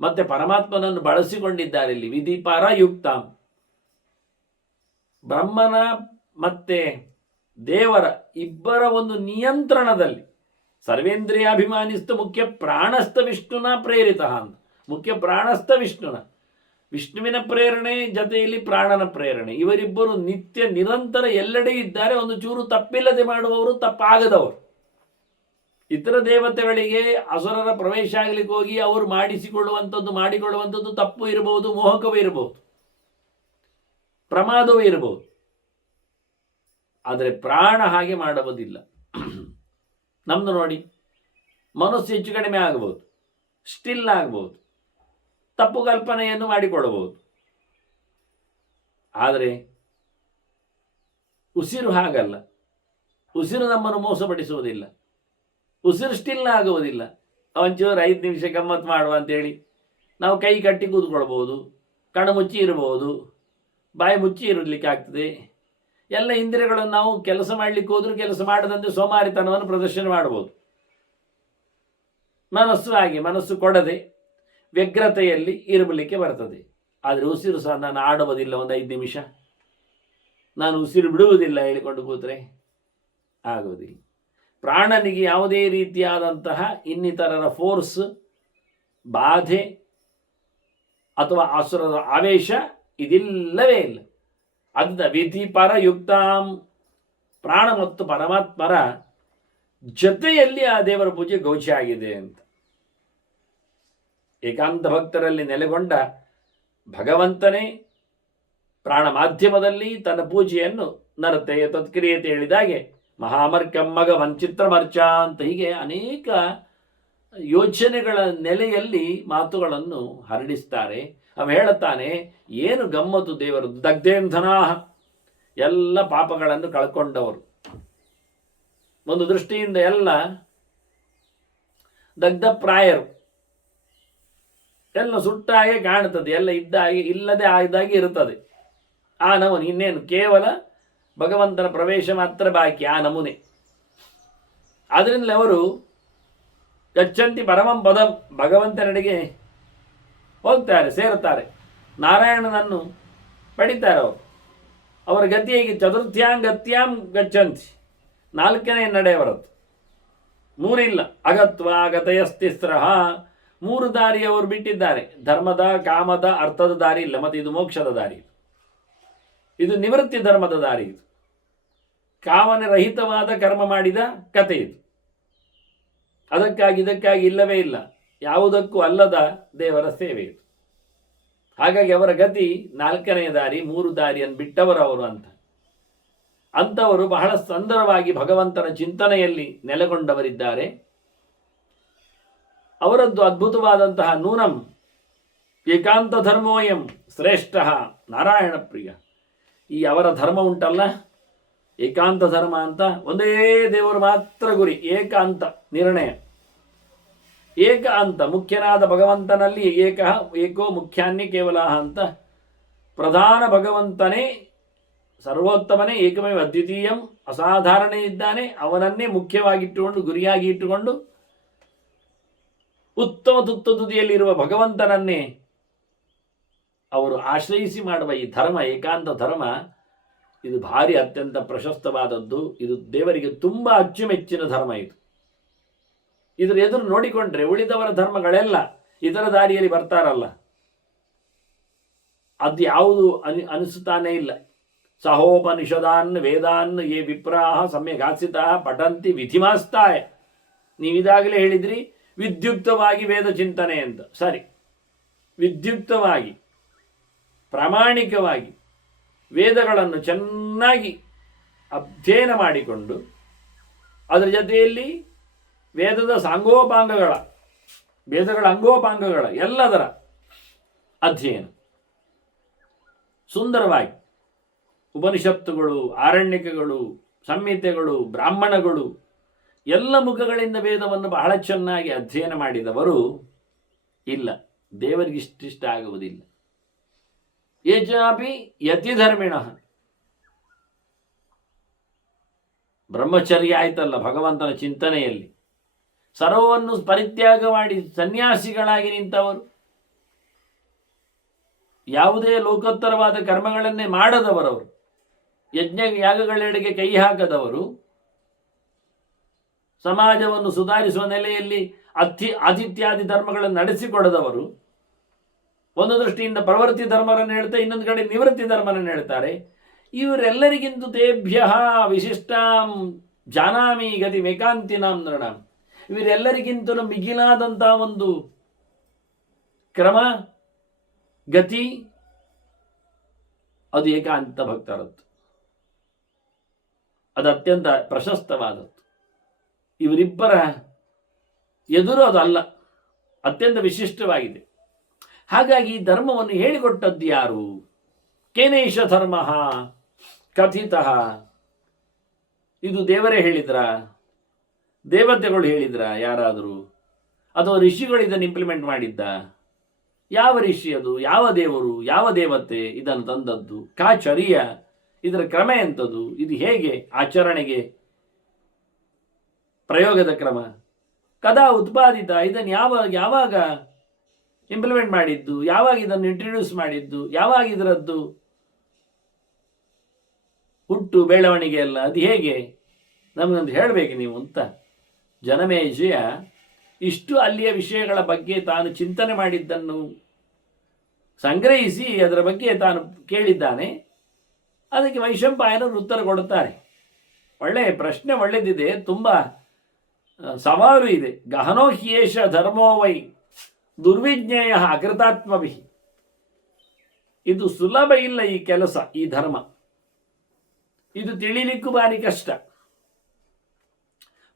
ಮತ್ತೆ ಪರಮಾತ್ಮನನ್ನು ಬಳಸಿಕೊಂಡಿದ್ದಾರೆ ಇಲ್ಲಿ, ವಿಧಿ ಪರಯುಕ್ತ. ಬ್ರಹ್ಮನ ಮತ್ತೆ ದೇವರ ಇಬ್ಬರ ಒಂದು ನಿಯಂತ್ರಣದಲ್ಲಿ, ಸರ್ವೇಂದ್ರಿಯಾಭಿಮಾನಿಸ್ತ ಮುಖ್ಯ ಪ್ರಾಣಸ್ಥ ವಿಷ್ಣುನ ಪ್ರೇರಿತ ಅಂತ. ಮುಖ್ಯ ಪ್ರಾಣಸ್ಥ ವಿಷ್ಣುವಿನ ಪ್ರೇರಣೆ ಜೊತೆಯಲ್ಲಿ ಪ್ರಾಣನ ಪ್ರೇರಣೆ, ಇವರಿಬ್ಬರು ನಿತ್ಯ ನಿರಂತರ ಎಲ್ಲೆಡೆ ಇದ್ದಾರೆ. ಒಂದು ಚೂರು ತಪ್ಪಿಲ್ಲದೆ ಮಾಡುವವರು, ತಪ್ಪಾಗದವರು. ಇತರ ದೇವತೆಗಳಿಗೆ ಅಸುರರ ಪ್ರವೇಶ ಆಗಲಿಕ್ಕೆ ಹೋಗಿ ಅವರು ಮಾಡಿಕೊಳ್ಳುವಂಥದ್ದು ತಪ್ಪು ಇರಬಹುದು, ಮೋಹಕವೇ ಇರಬಹುದು, ಪ್ರಮಾದವೇ ಇರಬಹುದು. ಆದರೆ ಪ್ರಾಣ ಹಾಗೆ ಮಾಡುವುದಿಲ್ಲ. ನಮ್ದು ನೋಡಿ, ಮನಸ್ಸು ಹೆಚ್ಚು ಕಡಿಮೆ ಆಗಬಹುದು, ಸ್ಟಿಲ್ ಆಗಬಹುದು, ತಪ್ಪು ಕಲ್ಪನೆಯನ್ನು ಮಾಡಿಕೊಳ್ಳಬಹುದು. ಆದರೆ ಉಸಿರು ಹಾಗಲ್ಲ. ಉಸಿರು ನಮ್ಮನ್ನು ಮೋಸಪಡಿಸುವುದಿಲ್ಲ, ಉಸಿರು ಸ್ಟಿಲ್ ಆಗುವುದಿಲ್ಲ. ಒಂಚೂರು 5 ನಿಮಿಷ ಗಮ್ಮತ್ತು ಮಾಡುವ ಅಂತೇಳಿ ನಾವು ಕೈ ಕಟ್ಟಿ ಕೂತ್ಕೊಳ್ಬೋದು, ಕಣ್ಣು ಮುಚ್ಚಿ ಇರಬಹುದು, ಬಾಯಿ ಮುಚ್ಚಿ ಇರಲಿಕ್ಕೆ ಆಗ್ತದೆ. ಎಲ್ಲ ಇಂದ್ರಿಯಗಳನ್ನು ನಾವು ಕೆಲಸ ಮಾಡಲಿಕ್ಕೆ ಹೋದರೂ ಕೆಲಸ ಮಾಡದಂತೆ ಸೋಮಾರಿತನವನ್ನು ಪ್ರದರ್ಶನ ಮಾಡಬಹುದು. ಮನಸ್ಸು ಹಾಗೆ, ಮನಸ್ಸು ಕೊಡದೆ ವ್ಯಗ್ರತೆಯಲ್ಲಿ ಇರಲಿಕ್ಕೆ ಬರ್ತದೆ. ಆದರೆ ಉಸಿರು ಸಹ ನಾನು ಆಡುವುದಿಲ್ಲ, ಒಂದು 5 ನಿಮಿಷ ನಾನು ಉಸಿರು ಬಿಡುವುದಿಲ್ಲ ಹೇಳಿಕೊಂಡು ಕೂತ್ರೆ ಆಗುವುದಿಲ್ಲ. ಪ್ರಾಣನಿಗೆ ಯಾವುದೇ ರೀತಿಯಾದಂತಹ ಇನ್ನಿತರರ ಫೋರ್ಸ್, ಬಾಧೆ ಅಥವಾ ಅಸುರರ ಆವೇಶ ಇದಿಲ್ಲವೇ ಇಲ್ಲ. ಅದ ವಿಧಿ ಪರಯುಕ್ತಾಂ, ಪ್ರಾಣ ಮತ್ತು ಪರಮಾತ್ಮರ ಜೊತೆಯಲ್ಲಿ ಆ ದೇವರ ಪೂಜೆ ಗೋಚೆ ಆಗಿದೆ ಅಂತ. ಏಕಾಂತ ಭಕ್ತರಲ್ಲಿ ನೆಲೆಗೊಂಡ ಭಗವಂತನೇ ಪ್ರಾಣ ಮಾಧ್ಯಮದಲ್ಲಿ ತನ್ನ ಪೂಜೆಯನ್ನು ನರತೆ ತತ್ಕ್ರಿಯತೆ ಹೇಳಿದಾಗೆ ಮಹಾಮರ್ಕಮ್ಮಗ ವಂಚಿತ್ರಮರ್ಚ ಅಂತ ಹೀಗೆ ಅನೇಕ ಯೋಚನೆಗಳ ನೆಲೆಯಲ್ಲಿ ಮಾತುಗಳನ್ನು ಹರಡಿಸ್ತಾರೆ. ಅವ ಹೇಳುತ್ತಾನೆ, ಏನು ಗಮ್ಮತ್ತು ದೇವರು, ದಗ್ಧೇಂಧನಾಹ, ಎಲ್ಲ ಪಾಪಗಳನ್ನು ಕಳ್ಕೊಂಡವರು. ಒಂದು ದೃಷ್ಟಿಯಿಂದ ಎಲ್ಲ ದಗ್ಧಪ್ರಾಯರು, ಎಲ್ಲ ಸುಟ್ಟಾಗೆ ಕಾಣುತ್ತದೆ, ಎಲ್ಲ ಇದ್ದಾಗೆ ಇಲ್ಲದೆ ಆದಾಗೆ ಇರುತ್ತದೆ. ಆ ನಮೂನೆ, ಇನ್ನೇನು ಕೇವಲ ಭಗವಂತನ ಪ್ರವೇಶ ಮಾತ್ರ ಬಾಕಿ, ಆ ನಮೂನೆ. ಆದ್ರಿಂದಲೇ ಅವರು ಗಚ್ಚಂತಿ ಪರಮಂ ಪದಂ, ಭಗವಂತನೆಡೆಗೆ ಹೋಗ್ತಾರೆ, ಸೇರುತ್ತಾರೆ, ನಾರಾಯಣನನ್ನು ಪಡಿತಾರೆ. ಅವರು ಅವರ ಗತಿ ಹೇಗೆ, ಚತುರ್ಥ್ಯಾಂಗತ್ಯಾಂ ಗಚ್ಚಂತಿ, ನಾಲ್ಕನೇ ನಡೆಯವರದ್ದು, ಮೂರಿಲ್ಲ. ಅಗತ್ವ ಗತಯಸ್ತಿಸ್ರಹ, ಮೂರು ದಾರಿ ಅವರು ಬಿಟ್ಟಿದ್ದಾರೆ. ಧರ್ಮದ, ಕಾಮದ, ಅರ್ಥದ ದಾರಿ ಇಲ್ಲ. ಮತ್ತು ಇದು ಮೋಕ್ಷದ ದಾರಿ, ಇದು ನಿವೃತ್ತಿ ಧರ್ಮದ ದಾರಿ, ಇದು ಕಾಮನೆ ರಹಿತವಾದ ಕರ್ಮ ಮಾಡಿದ ಕತೆ ಇದು. ಅದಕ್ಕಾಗಿ ಇದಕ್ಕಾಗಿ ಇಲ್ಲವೇ ಇಲ್ಲ, ಯಾವುದಕ್ಕೂ ಅಲ್ಲದ ದೇವರ ಸೇವೆ ಇದು. ಹಾಗಾಗಿ ಅವರ ಗತಿ ನಾಲ್ಕನೆಯ ದಾರಿ, ಮೂರು ದಾರಿಯನ್ನು ಬಿಟ್ಟವರು ಅವರು ಅಂತ. ಅಂಥವರು ಬಹಳ ಸುಂದರವಾಗಿ ಭಗವಂತನ ಚಿಂತನೆಯಲ್ಲಿ ನೆಲೆಗೊಂಡವರಿದ್ದಾರೆ. ಅವರದ್ದು ಅದ್ಭುತವಾದಂತಹ ನೂನಂ ಏಕಾಂತ ಧರ್ಮೋಯಂ ಶ್ರೇಷ್ಠ ನಾರಾಯಣ ಪ್ರಿಯ. ಈ ಅವರ ಧರ್ಮ ಉಂಟಲ್ಲ, ಏಕಾಂತ ಧರ್ಮ ಅಂತ, ಒಂದೇ ದೇವರು ಮಾತ್ರ ಗುರಿ, ಏಕಾಂತ ನಿರ್ಣಯ. ಏಕ ಅಂತ ಮುಖ್ಯನಾದ ಭಗವಂತನಲ್ಲಿ ಏಕೋ ಮುಖ್ಯಾನ್ಯ ಕೇವಲ ಅಂತ, ಪ್ರಧಾನ ಭಗವಂತನೇ ಸರ್ವೋತ್ತಮನೇ, ಏಕಮೇವ ಅದ್ವಿತೀಯಂ, ಅಸಾಧಾರಣೆ ಇದ್ದಾನೆ. ಅವನನ್ನೇ ಮುಖ್ಯವಾಗಿಟ್ಟುಕೊಂಡು, ಗುರಿಯಾಗಿ ಇಟ್ಟುಕೊಂಡು, ಉತ್ತಮ ತುದಿಯಲ್ಲಿರುವ ಭಗವಂತನನ್ನೇ ಅವರು ಆಶ್ರಯಿಸಿ ಮಾಡುವ ಈ ಧರ್ಮ, ಏಕಾಂತ ಧರ್ಮ, ಇದು ಭಾರಿ ಅತ್ಯಂತ ಪ್ರಶಸ್ತವಾದದ್ದು. ಇದು ದೇವರಿಗೆ ತುಂಬ ಅಚ್ಚುಮೆಚ್ಚಿನ ಧರ್ಮ. ಇದರ ಎದುರು ನೋಡಿಕೊಂಡ್ರೆ ಉಳಿದವರ ಧರ್ಮಗಳೆಲ್ಲ ಇದರ ದಾರಿಯಲ್ಲಿ ಬರ್ತಾರಲ್ಲ, ಅದು ಯಾವುದು ಅನಿಸುತ್ತಾನೇ ಇಲ್ಲ. ಸಹೋಪನಿಷದಾನ್ ವೇದಾನ್ ಯೇ ವಿಪ್ರಾಹ ಸಮ್ಯಗಾಸಿತ ಪಠಂತಿ ವಿಧಿಮಾಸ್ತಾಯ. ನೀವಿದಾಗಲೇ ಹೇಳಿದ್ರಿ ವಿದ್ಯುಕ್ತವಾಗಿ ವೇದ ಚಿಂತನೆ ಅಂತ. ಸರಿ, ವಿದ್ಯುಕ್ತವಾಗಿ ಪ್ರಾಮಾಣಿಕವಾಗಿ ವೇದಗಳನ್ನು ಚೆನ್ನಾಗಿ ಅಧ್ಯಯನ ಮಾಡಿಕೊಂಡು ಅದರ ಜೊತೆಯಲ್ಲಿ ವೇದದ ಸಾಂಗೋಪಾಂಗಗಳ, ವೇದಗಳ ಅಂಗೋಪಾಂಗಗಳ ಎಲ್ಲದರ ಅಧ್ಯಯನ ಸುಂದರವಾಗಿ, ಉಪನಿಷತ್ತುಗಳು, ಆರಣ್ಯಕಗಳು, ಸಂಹಿತೆಗಳು, ಬ್ರಾಹ್ಮಣಗಳು, ಎಲ್ಲ ಮುಖಗಳಿಂದ ವೇದವನ್ನು ಬಹಳ ಚೆನ್ನಾಗಿ ಅಧ್ಯಯನ ಮಾಡಿದವರು ಇಲ್ಲ. ದೇವರಿಗಿಷ್ಟಿಷ್ಟ ಆಗುವುದಿಲ್ಲ. ಯಜಾಪಿ ಯತಿಧರ್ಮಿಣ, ಬ್ರಹ್ಮಚರ್ಯ ಆಯ್ತಲ್ಲ ಭಗವಂತನ ಚಿಂತನೆಯಲ್ಲಿ, ಸರ್ವವನ್ನು ಪರಿತ್ಯಾಗ ಮಾಡಿ ಸನ್ಯಾಸಿಗಳಾಗಿ ನಿಂತವರು, ಯಾವುದೇ ಲೋಕೋತ್ತರವಾದ ಕರ್ಮಗಳನ್ನೇ ಮಾಡದವರವರು, ಯಜ್ಞ ಯಾಗಗಳೆಡೆಗೆ ಕೈ ಹಾಕದವರು, ಸಮಾಜವನ್ನು ಸುಧಾರಿಸುವ ನೆಲೆಯಲ್ಲಿ ಆತಿಥ್ಯಾದಿ ಧರ್ಮಗಳನ್ನು ನಡೆಸಿಕೊಡದವರು, ಒಂದು ದೃಷ್ಟಿಯಿಂದ ಪ್ರವೃತ್ತಿ ಧರ್ಮವನ್ನು ಹೇಳ್ತಾ ಇನ್ನೊಂದು ಕಡೆ ನಿವೃತ್ತಿ ಧರ್ಮವನ್ನು ಹೇಳ್ತಾರೆ. ಇವರೆಲ್ಲರಿಗಿಂತ ತೇಭ್ಯ ವಿಶಿಷ್ಟಾಂ ಜಾನಾಮಿ ಗತಿ ಮೇಕಾಂತಿನಾಂ ನೃಣಾಂ, ಇವರೆಲ್ಲರಿಗಿಂತಲೂ ಮಿಗಿಲಾದಂತಹ ಒಂದು ಕ್ರಮ, ಗತಿ, ಅದು ಏಕಾಂತ ಭಕ್ತರದ್ದು. ಅದು ಅತ್ಯಂತ ಪ್ರಶಸ್ತವಾದದ್ದು. ಇವರಿಬ್ಬರ ಎದುರು ಅದು ಅಲ್ಲ, ಅತ್ಯಂತ ವಿಶಿಷ್ಟವಾಗಿದೆ. ಹಾಗಾಗಿ ಈ ಧರ್ಮವನ್ನು ಹೇಳಿಕೊಟ್ಟದ್ದು ಯಾರು? ಕೇನೇಶ ಧರ್ಮ ಕಥಿತ, ಇದು ದೇವರೇ ಹೇಳಿದ್ರ, ದೇವತೆಗಳು ಹೇಳಿದ್ರ ಯಾರಾದರೂ, ಅಥವಾ ಋಷಿಗಳು ಇದನ್ನು ಇಂಪ್ಲಿಮೆಂಟ್ ಮಾಡಿದ್ದ? ಯಾವ ಋಷಿ ಅದು, ಯಾವ ದೇವರು, ಯಾವ ದೇವತೆ ಇದನ್ನು ತಂದದ್ದು? ಕಾಚರ್ಯ, ಇದರ ಕ್ರಮ ಎಂಥದ್ದು, ಇದು ಹೇಗೆ ಆಚರಣೆಗೆ ಪ್ರಯೋಗದ ಕ್ರಮ? ಕದಾ ಉತ್ಪಾದಿತ, ಇದನ್ನು ಯಾವಾಗ ಇಂಪ್ಲಿಮೆಂಟ್ ಮಾಡಿದ್ದು, ಯಾವಾಗ ಇದನ್ನು ಇಂಟ್ರೊಡ್ಯೂಸ್ ಮಾಡಿದ್ದು, ಯಾವಾಗ ಇದರದ್ದು ಹುಟ್ಟು ಬೆಳವಣಿಗೆ ಎಲ್ಲ ಅದು ಹೇಗೆ? ನಮಗೊಂದು ಹೇಳಬೇಕು ನೀವು ಅಂತ. ಜನಮೇಜಯ ಇಷ್ಟು ಅಲ್ಲಿಯ ವಿಷಯಗಳ ಬಗ್ಗೆ ತಾನು ಚಿಂತನೆ ಮಾಡಿದ್ದನ್ನು ಸಂಗ್ರಹಿಸಿ ಅದರ ಬಗ್ಗೆ ತಾನು ಕೇಳಿದ್ದಾನೆ. ಅದಕ್ಕೆ ವೈಶಂಪಾಯನರು ಉತ್ತರ ಕೊಡುತ್ತಾರೆ. ಒಳ್ಳೆಯ ಪ್ರಶ್ನೆ, ಒಳ್ಳೆಯದಿದೆ, ತುಂಬ ಸವಾಲು ಇದೆ. ಗಹನೋ ಹ್ಯೇಷ ಧರ್ಮೋ ವೈ ದುರ್ವಿಜ್ಞೇಯ ಅಕೃತಾತ್ಮಭಿ. ಇದು ಸುಲಭ ಇಲ್ಲ ಈ ಕೆಲಸ, ಈ ಧರ್ಮ. ಇದು ತಿಳಿಲಿಕ್ಕೂ ಭಾರಿ ಕಷ್ಟ.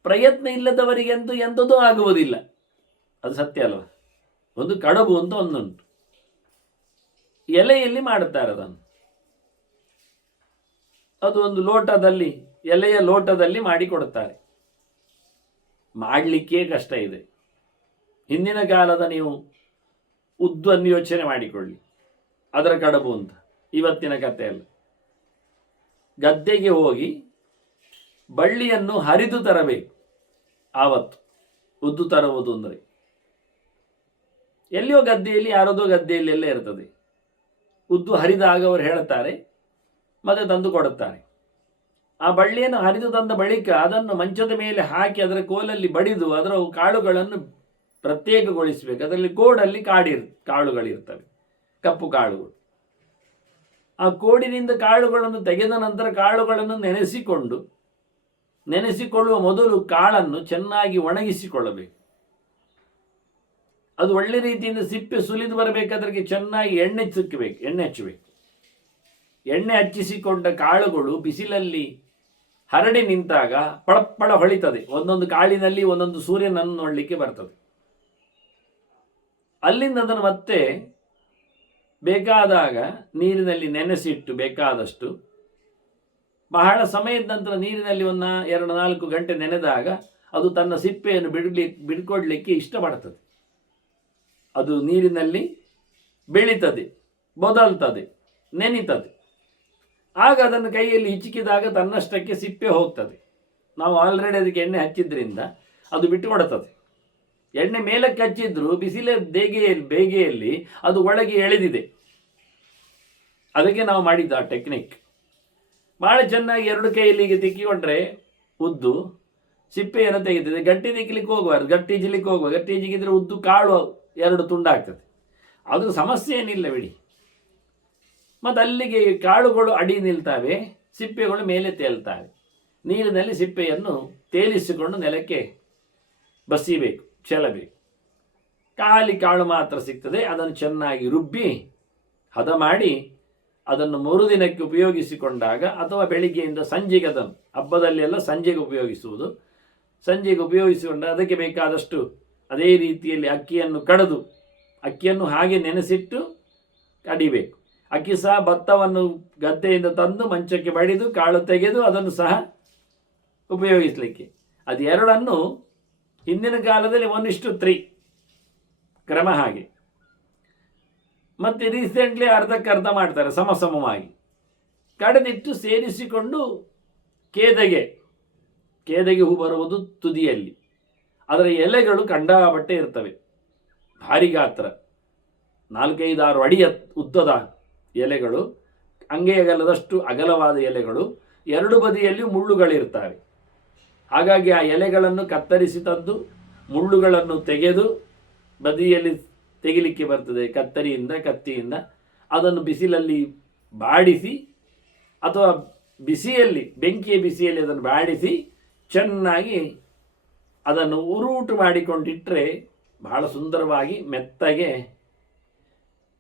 ಪ್ರಯತ್ನ ಇಲ್ಲದವರಿಗಂತೂ ಎಂಥದೂ ಆಗುವುದಿಲ್ಲ. ಅದು ಸತ್ಯ ಅಲ್ವ? ಒಂದು ಕಡಬು ಅಂತ ಒಂದುಂಟು, ಎಲೆಯಲ್ಲಿ ಮಾಡುತ್ತಾರೆ ಅದನ್ನು. ಅದು ಒಂದು ಲೋಟದಲ್ಲಿ, ಎಲೆಯ ಲೋಟದಲ್ಲಿ ಮಾಡಿಕೊಡುತ್ತಾರೆ. ಮಾಡಲಿಕ್ಕೆ ಕಷ್ಟ ಇದೆ. ಹಿಂದಿನ ಕಾಲದ ನೀವು ಉದ್ದನ್ನು ಯೋಚನೆ ಮಾಡಿಕೊಳ್ಳಿ, ಅದರ ಕಡಬು ಅಂತ. ಇವತ್ತಿನ ಕಥೆ ಅಲ್ಲ. ಗದ್ದೆಗೆ ಹೋಗಿ ಬಳ್ಳಿಯನ್ನು ಹರಿದು ತರಬೇಕು. ಆವತ್ತು ಉದ್ದು ತರುವುದು ಅಂದರೆ ಎಲ್ಲಿಯೋ ಗದ್ದೆಯಲ್ಲಿ, ಯಾರದೋ ಗದ್ದೆಯಲ್ಲಿ ಎಲ್ಲ ಇರ್ತದೆ. ಉದ್ದು ಹರಿದಾಗ ಅವರು ಹೇಳುತ್ತಾರೆ, ಮತ್ತೆ ತಂದು ಕೊಡುತ್ತಾರೆ. ಆ ಬಳ್ಳಿಯನ್ನು ಹರಿದು ತಂದ ಬಳಿಕ ಅದನ್ನು ಮಂಚದ ಮೇಲೆ ಹಾಕಿ ಅದರ ಕೋಲಲ್ಲಿ ಬಡಿದು ಅದರ ಕಾಳುಗಳನ್ನು ಪ್ರತ್ಯೇಕಗೊಳಿಸಬೇಕು. ಅದರಲ್ಲಿ ಕೋಡಲ್ಲಿ ಕಾಳುಗಳಿರ್ತವೆ, ಕಪ್ಪು ಕಾಳುಗಳು. ಆ ಕೋಡಿನಿಂದ ಕಾಳುಗಳನ್ನು ತೆಗೆದ ನಂತರ ಕಾಳುಗಳನ್ನು ನೆನೆಸಿಕೊಳ್ಳುವ ಮೊದಲು ಕಾಳನ್ನು ಚೆನ್ನಾಗಿ ಒಣಗಿಸಿಕೊಳ್ಳಬೇಕು. ಅದು ಒಳ್ಳೆ ರೀತಿಯಿಂದ ಸಿಪ್ಪೆ ಸುಲಿದು ಬರಬೇಕಾದ್ರೆ ಚೆನ್ನಾಗಿ ಎಣ್ಣೆ ಹಚ್ಚಬೇಕು. ಎಣ್ಣೆ ಹಚ್ಚಿಸಿಕೊಂಡ ಕಾಳುಗಳು ಬಿಸಿಲಲ್ಲಿ ಹರಡಿ ನಿಂತಾಗ ಪಳಪ್ಪಳ ಹೊಳಿತದೆ. ಒಂದೊಂದು ಕಾಳಿನಲ್ಲಿ ಒಂದೊಂದು ಸೂರ್ಯನನ್ನು ನೋಡಲಿಕ್ಕೆ ಬರ್ತದೆ. ಅಲ್ಲಿಂದ ಅದನ್ನು ಮತ್ತೆ ಬೇಕಾದಾಗ ನೀರಿನಲ್ಲಿ ನೆನೆಸಿಟ್ಟು ಬೇಕಾದಷ್ಟು ಬಹಳ ಸಮಯದ ನಂತರ ನೀರಿನಲ್ಲಿ 2-4 ಗಂಟೆ ನೆನೆದಾಗ ಅದು ತನ್ನ ಸಿಪ್ಪೆಯನ್ನು ಬಿಡ್ಕೊಡ್ಲಿಕ್ಕೆ ಇಷ್ಟಪಡ್ತದೆ. ಅದು ನೀರಿನಲ್ಲಿ ಬೆಳೀತದೆ, ಬದಲ್ತದೆ, ನೆನೀತದೆ. ಆಗ ಅದನ್ನು ಕೈಯಲ್ಲಿ ಹಿಚಿಕಿದಾಗ ತನ್ನಷ್ಟಕ್ಕೆ ಸಿಪ್ಪೆ ಹೋಗ್ತದೆ. ನಾವು ಆಲ್ರೆಡಿ ಅದಕ್ಕೆ ಎಣ್ಣೆ ಹಚ್ಚಿದ್ರಿಂದ ಅದು ಬಿಟ್ಟುಕೊಡುತ್ತದೆ. ಎಣ್ಣೆ ಮೇಲಕ್ಕೆ ಹಚ್ಚಿದ್ರು ಬಿಸಿಲೇ ಬೇಗೆಯಲ್ಲಿ ಅದು ಒಳಗೆ ಎಳೆದಿದೆ. ಅದಕ್ಕೆ ನಾವು ಮಾಡಿದ್ದು ಆ ಟೆಕ್ನಿಕ್. ಭಾಳ ಚೆನ್ನಾಗಿ 2 ಕೈಯಲ್ಲಿಗೆ ತಿಕ್ಕಿಕೊಂಡ್ರೆ ಉದ್ದು ಸಿಪ್ಪೆಯನ್ನು ತೆಗಿತದೆ. ಗಟ್ಟಿ ತಿಕ್ಕಲಿಕ್ಕೆ ಹೋಗಬಾರ್ದು, ಗಟ್ಟಿ ಜಿಗಿದ್ರೆ ಉದ್ದು ಕಾಳು 2 ತುಂಡಾಗ್ತದೆ. ಅದು ಸಮಸ್ಯೆ ಏನಿಲ್ಲ ಬಿಡಿ. ಮತ್ತು ಅಲ್ಲಿಗೆ ಕಾಳುಗಳು ಅಡಿ ನಿಲ್ತವೆ, ಸಿಪ್ಪೆಗಳು ಮೇಲೆ ತೇಲ್ತವೆ. ನೀರಿನಲ್ಲಿ ಸಿಪ್ಪೆಯನ್ನು ತೇಲಿಸಿಕೊಂಡು ನೆಲಕ್ಕೆ ಬಸಿಬೇಕು, ಚೆಲ್ಲಬೇಕು. ಖಾಲಿ ಕಾಳು ಮಾತ್ರ ಸಿಗ್ತದೆ. ಅದನ್ನು ಚೆನ್ನಾಗಿ ರುಬ್ಬಿ ಹದ ಮಾಡಿ ಅದನ್ನು ಮರುದಿನಕ್ಕೆ ಉಪಯೋಗಿಸಿಕೊಂಡಾಗ, ಅಥವಾ ಬೆಳಿಗ್ಗೆಯಿಂದ ಸಂಜೆಗೆ, ಅದನ್ನು ಹಬ್ಬದಲ್ಲಿ ಎಲ್ಲ ಸಂಜೆಗೆ ಉಪಯೋಗಿಸುವುದು. ಸಂಜೆಗೆ ಉಪಯೋಗಿಸಿಕೊಂಡ ಅದಕ್ಕೆ ಬೇಕಾದಷ್ಟು ಅದೇ ರೀತಿಯಲ್ಲಿ ಅಕ್ಕಿಯನ್ನು ಹಾಗೆ ನೆನೆಸಿಟ್ಟು ಕಡಿಬೇಕು. ಅಕ್ಕಿ ಸಹ ಭತ್ತವನ್ನು ಗದ್ದೆಯಿಂದ ತಂದು ಮಂಚಕ್ಕೆ ಬಡಿದು ಕಾಳು ತೆಗೆದು ಅದನ್ನು ಸಹ ಉಪಯೋಗಿಸಲಿಕ್ಕೆ. ಅದು ಎರಡನ್ನು ಹಿಂದಿನ ಕಾಲದಲ್ಲಿ 1:3 ಕ್ರಮ ಹಾಗೆ. ಮತ್ತು ರೀಸೆಂಟ್ಲಿ ಅರ್ಧಕ್ಕರ್ಧ ಮಾಡ್ತಾರೆ, ಸಮವಾಗಿ ಕಡೆದಿಟ್ಟು ಸೇರಿಸಿಕೊಂಡು ಕೇದಗೆ ಹೂ ಬರುವುದು ತುದಿಯಲ್ಲಿ. ಅದರ ಎಲೆಗಳು ಕಂಡಾಬಟ್ಟೆ ಇರ್ತವೆ, ಭಾರಿ ಗಾತ್ರ, 4-5-6 ಅಡಿ ಉದ್ದದ ಎಲೆಗಳು, ಅಂಗೈಯಗಲದಷ್ಟು ಅಗಲವಾದ ಎಲೆಗಳು, 2 ಬದಿಯಲ್ಲಿ ಮುಳ್ಳುಗಳಿರ್ತವೆ. ಹಾಗಾಗಿ ಆ ಎಲೆಗಳನ್ನು ಕತ್ತರಿಸಿ ತಂದು ಮುಳ್ಳುಗಳನ್ನು ತೆಗೆದು ಬದಿಯಲ್ಲಿ ತೆಗಿಲಿಕ್ಕೆ ಬರ್ತದೆ ಕತ್ತಿಯಿಂದ ಅದನ್ನು ಬಿಸಿಲಲ್ಲಿ ಬಾಡಿಸಿ, ಅಥವಾ ಬೆಂಕಿಯ ಬಿಸಿಯಲ್ಲಿ ಅದನ್ನು ಬಾಡಿಸಿ ಚೆನ್ನಾಗಿ ಅದನ್ನು ಉರುಟು ಮಾಡಿಕೊಂಡಿಟ್ಟರೆ ಬಹಳ ಸುಂದರವಾಗಿ ಮೆತ್ತಗೆ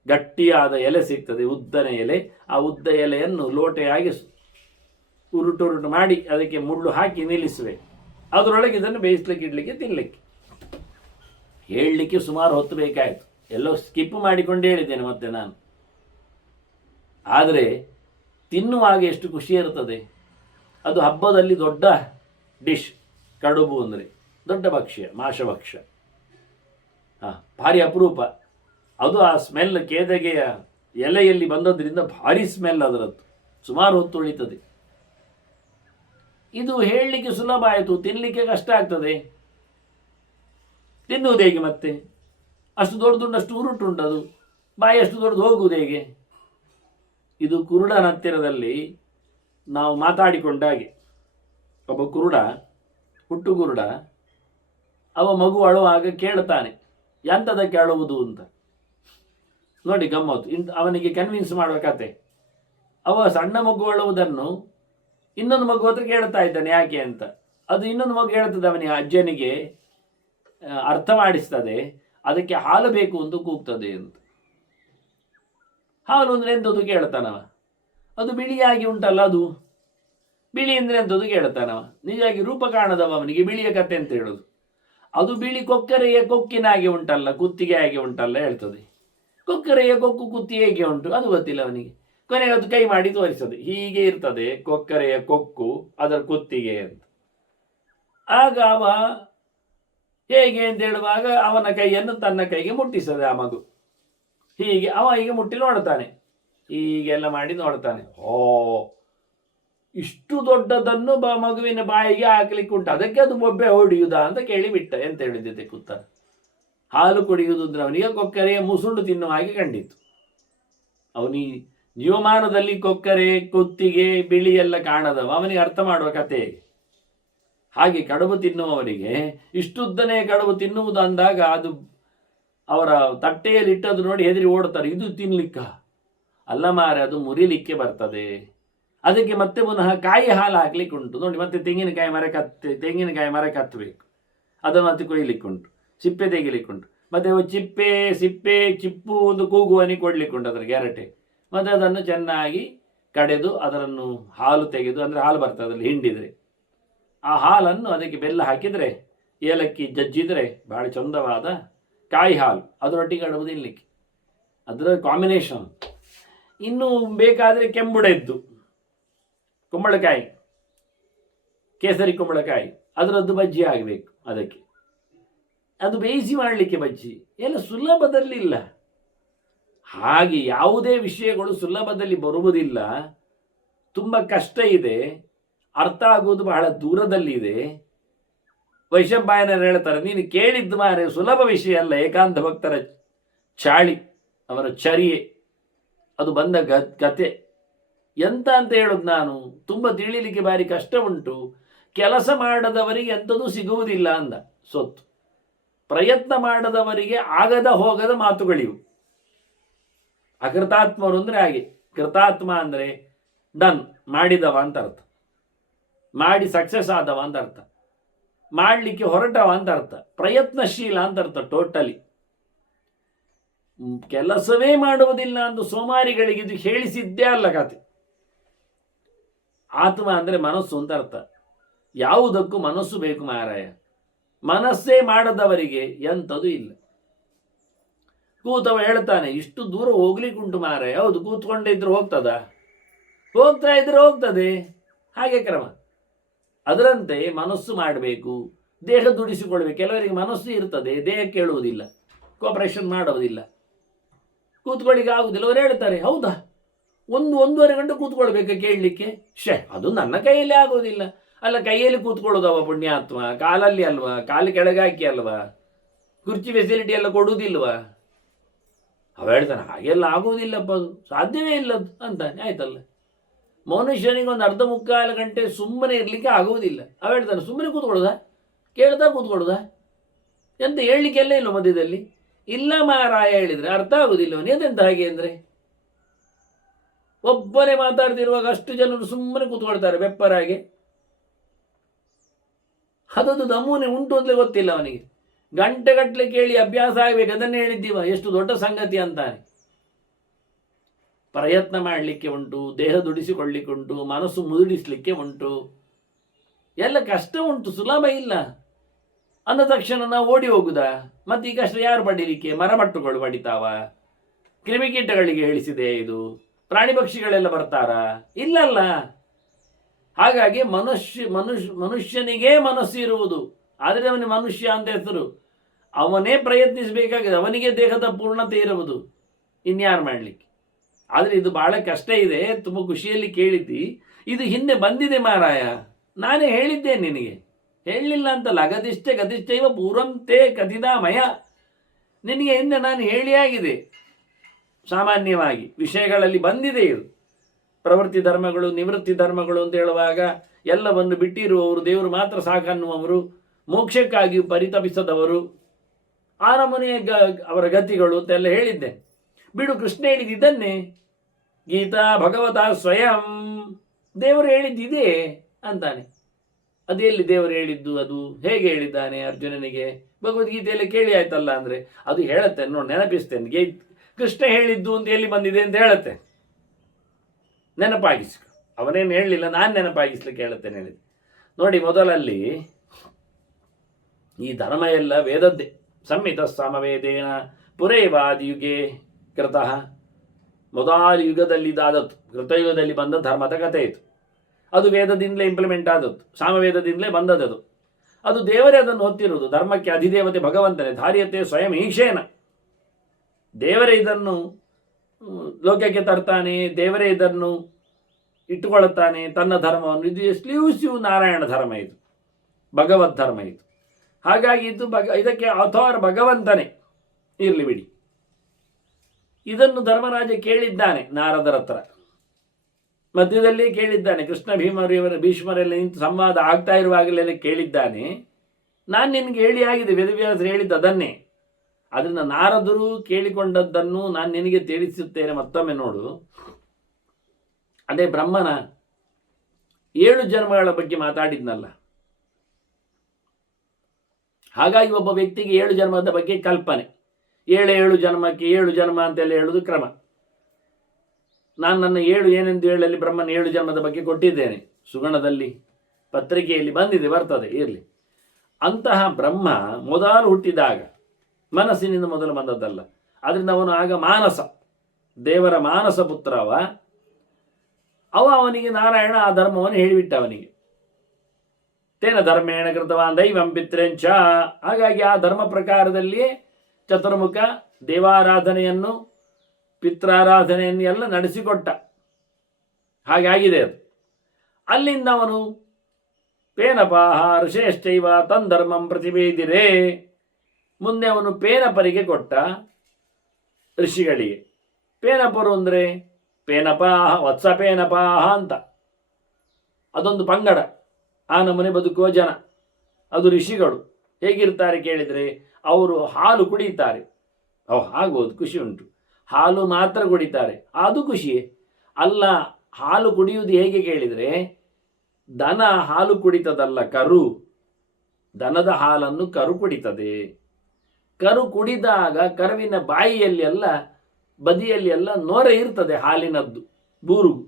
ಗಟ್ಟಿಯಾದ ಎಲೆ ಸಿಗ್ತದೆ, ಉದ್ದನ ಎಲೆ. ಆ ಉದ್ದ ಎಲೆಯನ್ನು ಲೋಟೆಯಾಗಿ ಉರುಟು ಮಾಡಿ ಅದಕ್ಕೆ ಮುಳ್ಳು ಹಾಕಿ ನಿಲ್ಲಿಸುವೆ. ಅದರೊಳಗೆ ಇದನ್ನು ಬೇಯಿಸ್ಲಿಕ್ಕೆ ಇಡಲಿಕ್ಕೆ ತಿನ್ನಲಿಕ್ಕೆ. ಹೇಳಲಿಕ್ಕೆ ಸುಮಾರು ಹೊತ್ತು ಬೇಕಾಯಿತು, ಎಲ್ಲೋ ಸ್ಕಿಪ್ ಮಾಡಿಕೊಂಡು ಹೇಳಿದ್ದೇನೆ ಮತ್ತೆ ನಾನು. ಆದರೆ ತಿನ್ನುವಾಗ ಎಷ್ಟು ಖುಷಿ ಇರ್ತದೆ. ಅದು ಹಬ್ಬದಲ್ಲಿ ದೊಡ್ಡ ಡಿಶ್. ಕಡುಬು ಅಂದರೆ ದೊಡ್ಡ ಭಕ್ಷ್ಯ, ಮಾಶಭಕ್ಷ್ಯ. ಭಾರಿ ಅಪರೂಪ. ಅದು ಆ ಸ್ಮೆಲ್ ಕೇದಗೆಯ ಎಲೆಯಲ್ಲಿ ಬಂದದ್ರಿಂದ ಭಾರಿ ಸ್ಮೆಲ್ ಅದರದ್ದು, ಸುಮಾರು ಹೊತ್ತು ಉಳಿತದೆ. ಇದು ಹೇಳಲಿಕ್ಕೆ ಸುಲಭ ಆಯಿತು, ತಿನ್ನಲಿಕ್ಕೆ ಕಷ್ಟ ಆಗ್ತದೆ. ತಿನ್ನುವುದು ಹೇಗೆ ಮತ್ತೆ? ಅಷ್ಟು ದೊಡ್ಡದುಂಟು, ಉರುಟುಂಟದು, ಬಾಯಿ ಅಷ್ಟು ದೊಡ್ಡದು ಹೋಗುವುದು ಹೇಗೆ? ಇದು ಕುರುಡನ ಹತ್ತಿರದಲ್ಲಿ ನಾವು ಮಾತಾಡಿಕೊಂಡಾಗೆ. ಒಬ್ಬ ಕುರುಡ, ಹುಟ್ಟು ಕುರುಡ, ಅವ ಮಗು ಅಳುವಾಗ ಕೇಳ್ತಾನೆ ಎಂಥದಕ್ಕೆ ಅಳುವುದು ಅಂತ. ನೋಡಿ ಗಮ್ಮತ್ತು, ಅವನಿಗೆ ಕನ್ವಿನ್ಸ್ ಮಾಡುವ ಕತೆ. ಅವ ಸಣ್ಣ ಮಗು ಅಳುವುದನ್ನು ಇನ್ನೊಂದು ಮಗು ಹತ್ರ ಕೇಳ್ತಾ ಇದ್ದಾನೆ ಯಾಕೆ ಅಂತ. ಅದು ಇನ್ನೊಂದು ಮಗು ಹೇಳ್ತದೆ ಅವನಿಗೆ, ಅಜ್ಜನಿಗೆ ಅರ್ಥ ಮಾಡಿಸ್ತದೆ, ಅದಕ್ಕೆ ಹಾಲು ಬೇಕು ಅಂತ ಕೂಗ್ತದೆ ಅಂತ. ಹಾಲು ಅಂದ್ರೆ ಎಂಥದ್ದು ಕೇಳ್ತಾನವ. ಅದು ಬಿಳಿಯಾಗಿ ಉಂಟಲ್ಲ, ಅದು ಬಿಳಿ ಅಂದ್ರೆ ಎಂಥದ್ದು ಕೇಳ್ತಾನವ. ನಿಜವಾಗಿ ರೂಪ ಕಾಣದವ ಅವನಿಗೆ ಬಿಳಿಯ ಕತೆ ಅಂತ ಹೇಳೋದು. ಅದು ಬಿಳಿ ಕೊಕ್ಕರೆಯ ಕೊಕ್ಕಿನ ಹಾಗೆ ಉಂಟಲ್ಲ, ಕುತ್ತಿಗೆ ಹಾಗೆ ಉಂಟಲ್ಲ ಹೇಳ್ತದೆ. ಕೊಕ್ಕರೆಯ ಕೊಕ್ಕು ಕುತ್ತಿ ಹೇಗೆ ಉಂಟು ಅದು ಗೊತ್ತಿಲ್ಲ ಅವನಿಗೆ. ಕೊನೆಗೆ ಅದು ಕೈ ಮಾಡಿ ತೋರಿಸ್ತದೆ, ಹೀಗೆ ಇರ್ತದೆ ಕೊಕ್ಕರೆಯ ಕೊಕ್ಕು ಅದರ ಕುತ್ತಿಗೆ ಅಂತ. ಆಗ ಅವ ಹೇಗೆ ಅಂತ ಹೇಳುವಾಗ ಅವನ ಕೈಯನ್ನು ತನ್ನ ಕೈಗೆ ಮುಟ್ಟಿಸ್ತದೆ ಆ ಮಗು. ಹೀಗೆ ಅವ ಹೀಗೆ ಮುಟ್ಟಿ ನೋಡ್ತಾನೆ, ಹೀಗೆಲ್ಲ ಮಾಡಿ ನೋಡ್ತಾನೆ. ಓ, ಇಷ್ಟು ದೊಡ್ಡದನ್ನು ಮಗುವಿನ ಬಾಯಿಗೆ ಹಾಕ್ಲಿಕ್ಕೆ ಉಂಟು, ಅದಕ್ಕೆ ಅದು ಬೊಬ್ಬೆ ಹೊಡೆಯುವುದಾ ಅಂತ ಕೇಳಿಬಿಟ್ಟ. ಎಂತ ಹೇಳಿದ್ದೆ ಕೂತ, ಹಾಲು ಕುಡಿಯುವುದು ಅಂದ್ರೆ ಅವನಿಗೆ ಕೊಕ್ಕರೆಯ ಮುಸುಂಡು ತಿನ್ನುವ ಹಾಗೆ ಕಂಡಿತ್ತು. ಅವನಿ ಜೀವಮಾನದಲ್ಲಿ ಕೊಕ್ಕರೆ ಕುತ್ತಿಗೆ ಬಿಳಿ ಎಲ್ಲ ಕಾಣದವ, ಅವನಿಗೆ ಅರ್ಥ ಮಾಡುವ ಕತೆ. ಹಾಗೆ ಕಡುಬು ತಿನ್ನುವವರಿಗೆ ಇಷ್ಟುದ್ದನೇ ಕಡುಬು ತಿನ್ನುವುದು ಅಂದಾಗ ಅದು ಅವರ ತಟ್ಟೆಯಲ್ಲಿ ಇಟ್ಟದ್ದು ನೋಡಿ ಹೆದರಿ ಓಡ್ತಾರೆ, ಇದು ತಿನ್ಲಿಕ್ಕ ಅಲ್ಲ ಮಾರೆ, ಅದು ಮುರಿಲಿಕ್ಕೆ ಬರ್ತದೆ. ಅದಕ್ಕೆ ಮತ್ತೆ ಪುನಃ ಕಾಯಿ ಹಾಲು ಹಾಕ್ಲಿಕ್ಕೆ ಉಂಟು ನೋಡಿ. ಮತ್ತೆ ತೆಂಗಿನಕಾಯಿ ಮರ ಕತ್ತಬೇಕು, ಅದನ್ನು ಮತ್ತೆ ಕೊಯ್ಲಿಕ್ಕುಂಟು, ಸಿಪ್ಪೆ ತೆಗಿಲಿಕ್ಕುಂಟು, ಮತ್ತೆ ಸಿಪ್ಪೆ ಚಿಪ್ಪು ಒಂದು ಕೂಗುವನಿ ಕೊಡ್ಲಿಕ್ಕುಂಟು ಅದರ ಗ್ಯಾರಟೆ. ಮತ್ತೆ ಅದನ್ನು ಚೆನ್ನಾಗಿ ಕಡೆದು ಅದನ್ನು ಹಾಲು ತೆಗೆದು, ಅಂದರೆ ಹಾಲು ಬರ್ತದೆ ಅದರಲ್ಲಿ ಹಿಂಡಿದರೆ, ಆ ಹಾಲನ್ನು ಅದಕ್ಕೆ ಬೆಲ್ಲ ಹಾಕಿದರೆ, ಏಲಕ್ಕಿ ಜಜ್ಜಿದರೆ ಬಹಳ ಚಂದವಾದ ಕಾಯಿ ಹಾಲು ಅದರೊಟ್ಟಿಗೆ ಕಡುಬು ತಿನ್ನಲಿಕ್ಕೆ, ಅದರ ಕಾಂಬಿನೇಷನ್. ಇನ್ನು ಬೇಕಾದರೆ ಕೆಂಬುಡೆದ್ದು ಕುಂಬಳಕಾಯಿ, ಕೇಸರಿ ಕುಂಬಳಕಾಯಿ ಅದರದ್ದು ಬಜ್ಜಿ ಆಗಬೇಕು. ಅದಕ್ಕೆ ಅದು ಬೇಯಿಸಿ ಮಾಡಲಿಕ್ಕೆ ಬಜ್ಜಿ ಎಲ್ಲ ಸುಲಭದಲ್ಲಿಲ್ಲ. ಹಾಗೆ ಯಾವುದೇ ವಿಷಯಗಳು ಸುಲಭದಲ್ಲಿ ಬರುವುದಿಲ್ಲ, ತುಂಬ ಕಷ್ಟ ಇದೆ, ಅರ್ಥ ಆಗುವುದು ಬಹಳ ದೂರದಲ್ಲಿ ಇದೆ. ವೈಶಂಪಾಯನರು ಹೇಳ್ತಾರೆ, ನೀನು ಕೇಳಿದ್ದು ಮಾರೆ ಸುಲಭ ವಿಷಯ ಅಲ್ಲ, ಏಕಾಂತ ಭಕ್ತರ ಚಾಳಿ, ಅವರ ಚರ್ಯೆ, ಅದು ಬಂದ ಕತೆ ಎಂತ ಅಂತ ಹೇಳೋದು. ನಾನು ತುಂಬ ತಿಳಿಲಿಕ್ಕೆ ಭಾರಿ ಕಷ್ಟ ಉಂಟು. ಕೆಲಸ ಮಾಡದವರಿಗೆ ಎಂಥದೂ ಸಿಗುವುದಿಲ್ಲ ಅಂದ ಸೊತ್ತು. ಪ್ರಯತ್ನ ಮಾಡದವರಿಗೆ ಆಗದ ಹೋಗದ ಮಾತುಗಳಿವು. ಅಕೃತಾತ್ಮರು ಅಂದರೆ ಹಾಗೆ. ಕೃತಾತ್ಮ ಅಂದರೆ ಡನ್, ಮಾಡಿದವ ಅಂತ ಅರ್ಥ, ಮಾಡಿ ಸಕ್ಸಸ್ ಆದವ ಅಂತ ಅರ್ಥ, ಮಾಡಲಿಕ್ಕೆ ಹೊರಟವ ಅಂತ ಅರ್ಥ, ಪ್ರಯತ್ನಶೀಲ ಅಂತ ಅರ್ಥ. ಟೋಟಲಿ ಕೆಲಸವೇ ಮಾಡುವುದಿಲ್ಲ ಅಂತ ಸೋಮಾರಿಗಳಿಗೆ ಇದು ಹೇಳಿಸಿದ್ದೇ ಅಲ್ಲ ಕತೆ. ಆತ್ಮ ಅಂದರೆ ಮನಸ್ಸು ಅಂತ ಅರ್ಥ. ಯಾವುದಕ್ಕೂ ಮನಸ್ಸು ಬೇಕು ಮಾರಾಯ. ಮನಸ್ಸೇ ಮಾಡದವರಿಗೆ ಎಂಥದ್ದು ಇಲ್ಲ. ಕೂತವ ಹೇಳ್ತಾನೆ, ಇಷ್ಟು ದೂರ ಹೋಗ್ಲಿಕ್ಕುಂಟು ಮಾರಾಯ. ಹೌದು, ಕೂತ್ಕೊಂಡೇ ಇದ್ರೆ ಹೋಗ್ತದ? ಹೋಗ್ತಾ ಇದ್ರೆ ಹೋಗ್ತದೆ, ಹಾಗೆ ಕ್ರಮ. ಅದರಂತೆ ಮನಸ್ಸು ಮಾಡಬೇಕು, ದೇಹ ದುಡಿಸಿಕೊಳ್ಬೇಕು. ಕೆಲವರಿಗೆ ಮನಸ್ಸು ಇರ್ತದೆ, ದೇಹ ಕೇಳುವುದಿಲ್ಲ, ಕೋಪರೇಷನ್ ಮಾಡೋದಿಲ್ಲ, ಕೂತ್ಕೊಳ್ಳಿಕ್ಕೆ ಆಗುದಿಲ್ಲ. ಅವರು ಹೇಳ್ತಾರೆ, ಹೌದಾ, ಒಂದೂವರೆ ಗಂಟೆ ಕೂತ್ಕೊಳ್ಬೇಕು ಕೇಳಲಿಕ್ಕೆ? ಅದು ನನ್ನ ಕೈಯಲ್ಲಿ ಆಗೋದಿಲ್ಲ. ಅಲ್ಲ, ಕೈಯಲ್ಲಿ ಕೂತ್ಕೊಳ್ಳೋದವ ಪುಣ್ಯಾತ್ಮ, ಕಾಲಲ್ಲಿ ಅಲ್ವಾ, ಕಾಲು ಕೆಳಗಾಕಿ ಅಲ್ವಾ, ಕುರ್ಚಿ ಫೆಸಿಲಿಟಿ ಎಲ್ಲ ಕೊಡುವುದಿಲ್ವಾ? ಅವ ಹೇಳ್ತಾನೆ, ಹಾಗೆಲ್ಲ ಆಗುವುದಿಲ್ಲಪ್ಪ, ಅದು ಸಾಧ್ಯವೇ ಇಲ್ಲದು ಅಂತಾನೆ. ಆಯ್ತಲ್ಲ, ಮನುಷ್ಯನಿಗೆ ಒಂದು ಅರ್ಧ ಮುಕ್ಕಾಲು ಗಂಟೆ ಸುಮ್ಮನೆ ಇರಲಿಕ್ಕೆ ಆಗುವುದಿಲ್ಲ. ಅವ ಹೇಳ್ತಾನೆ, ಸುಮ್ಮನೆ ಕೂತ್ಕೊಳ್ಳೋದಾ, ಕೇಳ್ತಾ ಕೂತ್ಕೊಳ್ಳೋದಾ, ಎಂತ ಹೇಳಲಿಕ್ಕೆಲ್ಲ ಇಲ್ಲ ಮಧ್ಯದಲ್ಲಿ. ಇಲ್ಲ ಮಾರಾಯ ಹೇಳಿದರೆ ಅರ್ಥ ಆಗುವುದಿಲ್ಲ ಅವನು. ಎಂತೆಂತ ಹಾಗೆ ಅಂದರೆ, ಒಬ್ಬನೇ ಮಾತಾಡ್ತಿರುವಾಗ ಅಷ್ಟು ಜನರು ಸುಮ್ಮನೆ ಕೂತ್ಕೊಳ್ತಾರೆ ಬೆಪ್ಪರಾಗೆ. ಅದೊಂದು ನಮೂನೆ ಉಂಟು ಅಂತಲೇ ಗೊತ್ತಿಲ್ಲ ಅವನಿಗೆ. ಗಂಟೆಗಟ್ಟಲೆ ಕೇಳಿ ಅಭ್ಯಾಸ ಆಗಬೇಕು, ಅದನ್ನೇ ಹೇಳಿದ್ದೀವ, ಎಷ್ಟು ದೊಡ್ಡ ಸಂಗತಿ ಅಂತಾನೆ. ಪ್ರಯತ್ನ ಮಾಡಲಿಕ್ಕೆ ಉಂಟು, ದೇಹ ದುಡಿಸಿಕೊಳ್ಳಿಕ್ಕೆ ಉಂಟು, ಮನಸ್ಸು ಮುದುಡಿಸಲಿಕ್ಕೆ ಉಂಟು, ಎಲ್ಲ ಕಷ್ಟ ಉಂಟು, ಸುಲಭ ಇಲ್ಲ. ಅಂದ ತಕ್ಷಣ ನಾವು ಓಡಿ ಹೋಗುದಾ? ಮತ್ತೆ ಈ ಕಷ್ಟ ಯಾರು ಪಡೀಲಿಕ್ಕೆ? ಮರಮಟ್ಟುಗಳು ಪಡಿತಾವ? ಕ್ರಿಮಿಕೀಟಗಳಿಗೆ ಹೇಳಿಸಿದೆ ಇದು? ಪ್ರಾಣಿ ಪಕ್ಷಿಗಳೆಲ್ಲ ಬರ್ತಾರಾ? ಇಲ್ಲಲ್ಲ. ಹಾಗಾಗಿ ಮನುಷ್ಯನಿಗೇ ಮನಸ್ಸು ಇರುವುದು, ಆದರೆ ಅವನಿಗೆ ಮನುಷ್ಯ ಅಂತ ಹೆಸರು. ಅವನೇ ಪ್ರಯತ್ನಿಸಬೇಕಾಗಿದೆ, ಅವನಿಗೆ ದೇಹದ ಪೂರ್ಣತೆ ಇರುವುದು, ಇನ್ಯಾರು ಮಾಡಲಿಕ್ಕೆ? ಆದರೆ ಇದು ಬಹಳ ಕಷ್ಟ ಇದೆ. ತುಂಬ ಖುಷಿಯಲ್ಲಿ ಕೇಳಿದ್ದಿ, ಇದು ಹಿಂದೆ ಬಂದಿದೆ ಮಾರಾಯ. ನಾನೇ ಹೇಳಿದ್ದೇನೆ ನಿನಗೆ, ಹೇಳಲಿಲ್ಲ ಅಂತಲ್ಲ. ಗತಿಷ್ಠೈವ ಪೂರಂತೆ ಕಥಿತಾಮಯ. ನಿನಗೆ ಹಿಂದೆ ನಾನು ಹೇಳಿ ಆಗಿದೆ, ಸಾಮಾನ್ಯವಾಗಿ ವಿಷಯಗಳಲ್ಲಿ ಬಂದಿದೆ ಇದು. ಪ್ರವೃತ್ತಿ ಧರ್ಮಗಳು ನಿವೃತ್ತಿ ಧರ್ಮಗಳು ಅಂತ ಹೇಳುವಾಗ ಎಲ್ಲವನ್ನು ಬಿಟ್ಟಿರುವವರು, ದೇವರು ಮಾತ್ರ ಸಾಕನ್ನುವವರು, ಮೋಕ್ಷಕ್ಕಾಗಿಯೂ ಪರಿತಪಿಸದವರು, ಆ ನಮೂನೆಯ ಅವರ ಗತಿಗಳು ಅಂತೆಲ್ಲ ಹೇಳಿದ್ದೆ. ಬಿಡು, ಕೃಷ್ಣ ಹೇಳಿದ್ದನ್ನೇ, ಗೀತಾ ಭಗವತ ಸ್ವಯಂ, ದೇವರು ಹೇಳಿದ್ದಿದೆ ಅಂತಾನೆ. ಅದೆಲ್ಲಿ ದೇವರು ಹೇಳಿದ್ದು? ಅದು ಹೇಗೆ ಹೇಳಿದ್ದಾನೆ ಅರ್ಜುನನಿಗೆ? ಭಗವದ್ಗೀತೆಯಲ್ಲಿ ಕೇಳಿ ಆಯ್ತಲ್ಲ ಅಂದರೆ ಅದು ಹೇಳುತ್ತೆ ನೋಡಿ, ನೆನಪಿಸ್ತೇನೆ. ಕೃಷ್ಣ ಹೇಳಿದ್ದು ಅಂತ ಎಲ್ಲಿ ಬಂದಿದೆ ಅಂತ ಹೇಳುತ್ತೆ, ನೆನಪಾಗಿಸ್ಕೊ. ಅವನೇನು ಹೇಳಲಿಲ್ಲ, ನಾನು ನೆನಪಾಗಿಸ್ಲಿಕ್ಕೆ ಹೇಳುತ್ತೇನೆ ಹೇಳಿದೆ ನೋಡಿ. ಮೊದಲಲ್ಲಿ ಈ ಧರ್ಮ ಎಲ್ಲ ವೇದದ್ದೇ. ಸಂಹಿತ ಸಮವೇದೇನ ಪುರೇವಾದಿಯುಗೆ ಕೃತಃ. ಮೊದಲ ಯುಗದಲ್ಲಿ ಇದಾದದ್ದು, ಕೃತಯುಗದಲ್ಲಿ ಬಂದ ಧರ್ಮದ ಕಥೆ ಇತ್ತು. ಅದು ವೇದದಿಂದಲೇ ಇಂಪ್ಲಿಮೆಂಟ್ ಆದದ್ದು, ಸಾಮವೇದದಿಂದಲೇ ಬಂದದ್ದು. ಅದು ದೇವರೇ ಅದನ್ನು ಹೊತ್ತಿರುವುದು. ಧರ್ಮಕ್ಕೆ ಅಧಿದೇವತೆ ಭಗವಂತನೇ, ಧಾರ್ಯತೆ ಸ್ವಯಂ ಈಶೇನ. ದೇವರೇ ಇದನ್ನು ಲೋಕಕ್ಕೆ ತರ್ತಾನೆ, ದೇವರೇ ಇದನ್ನು ಇಟ್ಟುಕೊಳ್ಳುತ್ತಾನೆ ತನ್ನ ಧರ್ಮವನ್ನು. ಇದು ಎಕ್ಸ್ಕ್ಲೂಸಿವ್ ನಾರಾಯಣ ಧರ್ಮ, ಇದು ಭಗವದ್ ಧರ್ಮ ಇದು. ಹಾಗಾಗಿ ಇದು ಇದಕ್ಕೆ ಅಥಾರ್ ಭಗವಂತನೇ ಇರಲಿ ಬಿಡಿ. ಇದನ್ನು ಧರ್ಮರಾಜ ಕೇಳಿದ್ದಾನೆ ನಾರದರ ಹತ್ರ, ಮಧ್ಯದಲ್ಲಿ ಕೇಳಿದ್ದಾನೆ. ಕೃಷ್ಣ ಭೀಷ್ಮರೆಲ್ಲ ನಿಂತು ಸಂವಾದ ಆಗ್ತಾ ಇರುವಾಗಲೆಲ್ಲ ಕೇಳಿದ್ದಾನೆ. ನಾನು ನಿನಗೆ ಹೇಳಿ ಆಗಿದೆ, ವೇದವ್ಯಾಸರು ಹೇಳಿದ್ದು ಅದನ್ನೇ. ಅದನ್ನು ನಾರದರು ಕೇಳಿಕೊಂಡದ್ದನ್ನು ನಾನು ನಿನಗೆ ತಿಳಿಸುತ್ತೇನೆ, ಮತ್ತೊಮ್ಮೆ ನೋಡು. ಅದೇ ಬ್ರಹ್ಮನ 7 ಜನ್ಮಗಳ ಬಗ್ಗೆ ಮಾತಾಡಿದ್ನಲ್ಲ. ಹಾಗಾಗಿ ಒಬ್ಬ ವ್ಯಕ್ತಿಗೆ 7 ಜನ್ಮದ ಬಗ್ಗೆ ಕಲ್ಪನೆ, 7 ಜನ್ಮಕ್ಕೆ 7 ಜನ್ಮ ಅಂತೆಲ್ಲ ಹೇಳುವುದು ಕ್ರಮ. ನಾನು ನನ್ನ 7 ಏನೆಂದು ಹೇಳಲಿ ಬ್ರಹ್ಮನ 7 ಜನ್ಮದ ಬಗ್ಗೆ ಕೊಟ್ಟಿದ್ದೇನೆ, ಸುಗಣದಲ್ಲಿ ಪತ್ರಿಕೆಯಲ್ಲಿ ಬರ್ತದೆ, ಇರಲಿ. ಅಂತಹ ಬ್ರಹ್ಮ ಮೊದಲು ಹುಟ್ಟಿದಾಗ ಮನಸ್ಸಿನಿಂದ ಮೊದಲು ಬಂದದ್ದಲ್ಲ. ಅದರಿಂದ ಅವನು ಆಗ ಮಾನಸ, ದೇವರ ಮಾನಸ ಪುತ್ರ ಅವನಿಗೆ ನಾರಾಯಣ ಆ ಧರ್ಮವನ್ನು ಹೇಳಿಬಿಟ್ಟ ಅವನಿಗೆ. ತೇನ ಧರ್ಮೇಣ ಕೃತವಾನ್ ದೈವಂ ಪಿತ್ರೆಂಚ. ಹಾಗಾಗಿ ಆ ಧರ್ಮ ಪ್ರಕಾರದಲ್ಲಿಯೇ ಚತುರ್ಮುಖ ದೇವಾರಾಧನೆಯನ್ನು, ಪಿತ್ರಾರಾಧನೆಯನ್ನು ಎಲ್ಲ ನಡೆಸಿಕೊಟ್ಟ. ಹಾಗಾಗಿದೆ ಅದು. ಅಲ್ಲಿಂದ ಅವನು ಪೇನಪಾಹ ಋಷೇಶ್ಚೈವ ತನ್ ಪ್ರತಿವೇದಿರೇ. ಮುಂದೆ ಅವನು ಪೇನಪರಿಗೆ ಕೊಟ್ಟ, ಋಷಿಗಳಿಗೆ. ಪೇನಪರು ಅಂದರೆ ಪೇನಪಾಹ, ವತ್ಸಪೇನಪಾಹ ಅಂತ ಅದೊಂದು ಪಂಗಡ, ಆ ನಮನೆ ಬದುಕುವ ಜನ. ಅದು ಋಷಿಗಳು. ಹೇಗಿರ್ತಾರೆ ಕೇಳಿದರೆ, ಅವರು ಹಾಲು ಕುಡಿತಾರೆ. ಆಗ್ಬೋದು, ಖುಷಿ ಉಂಟು. ಹಾಲು ಮಾತ್ರ ಕುಡಿತಾರೆ, ಅದು ಖುಷಿಯೇ ಅಲ್ಲ. ಹಾಲು ಕುಡಿಯುವುದು ಹೇಗೆ ಕೇಳಿದರೆ, ದನ ಹಾಲು ಕುಡಿತದಲ್ಲ, ಕರು. ದನದ ಹಾಲನ್ನು ಕರು ಕುಡಿತದೆ. ಕರು ಕುಡಿದಾಗ ಕರುವಿನ ಬಾಯಿಯಲ್ಲಿ ಎಲ್ಲ, ಬದಿಯಲ್ಲಿ ಎಲ್ಲ ನೊರೆ ಇರ್ತದೆ, ಹಾಲಿನದ್ದು ಬೂರುಗು.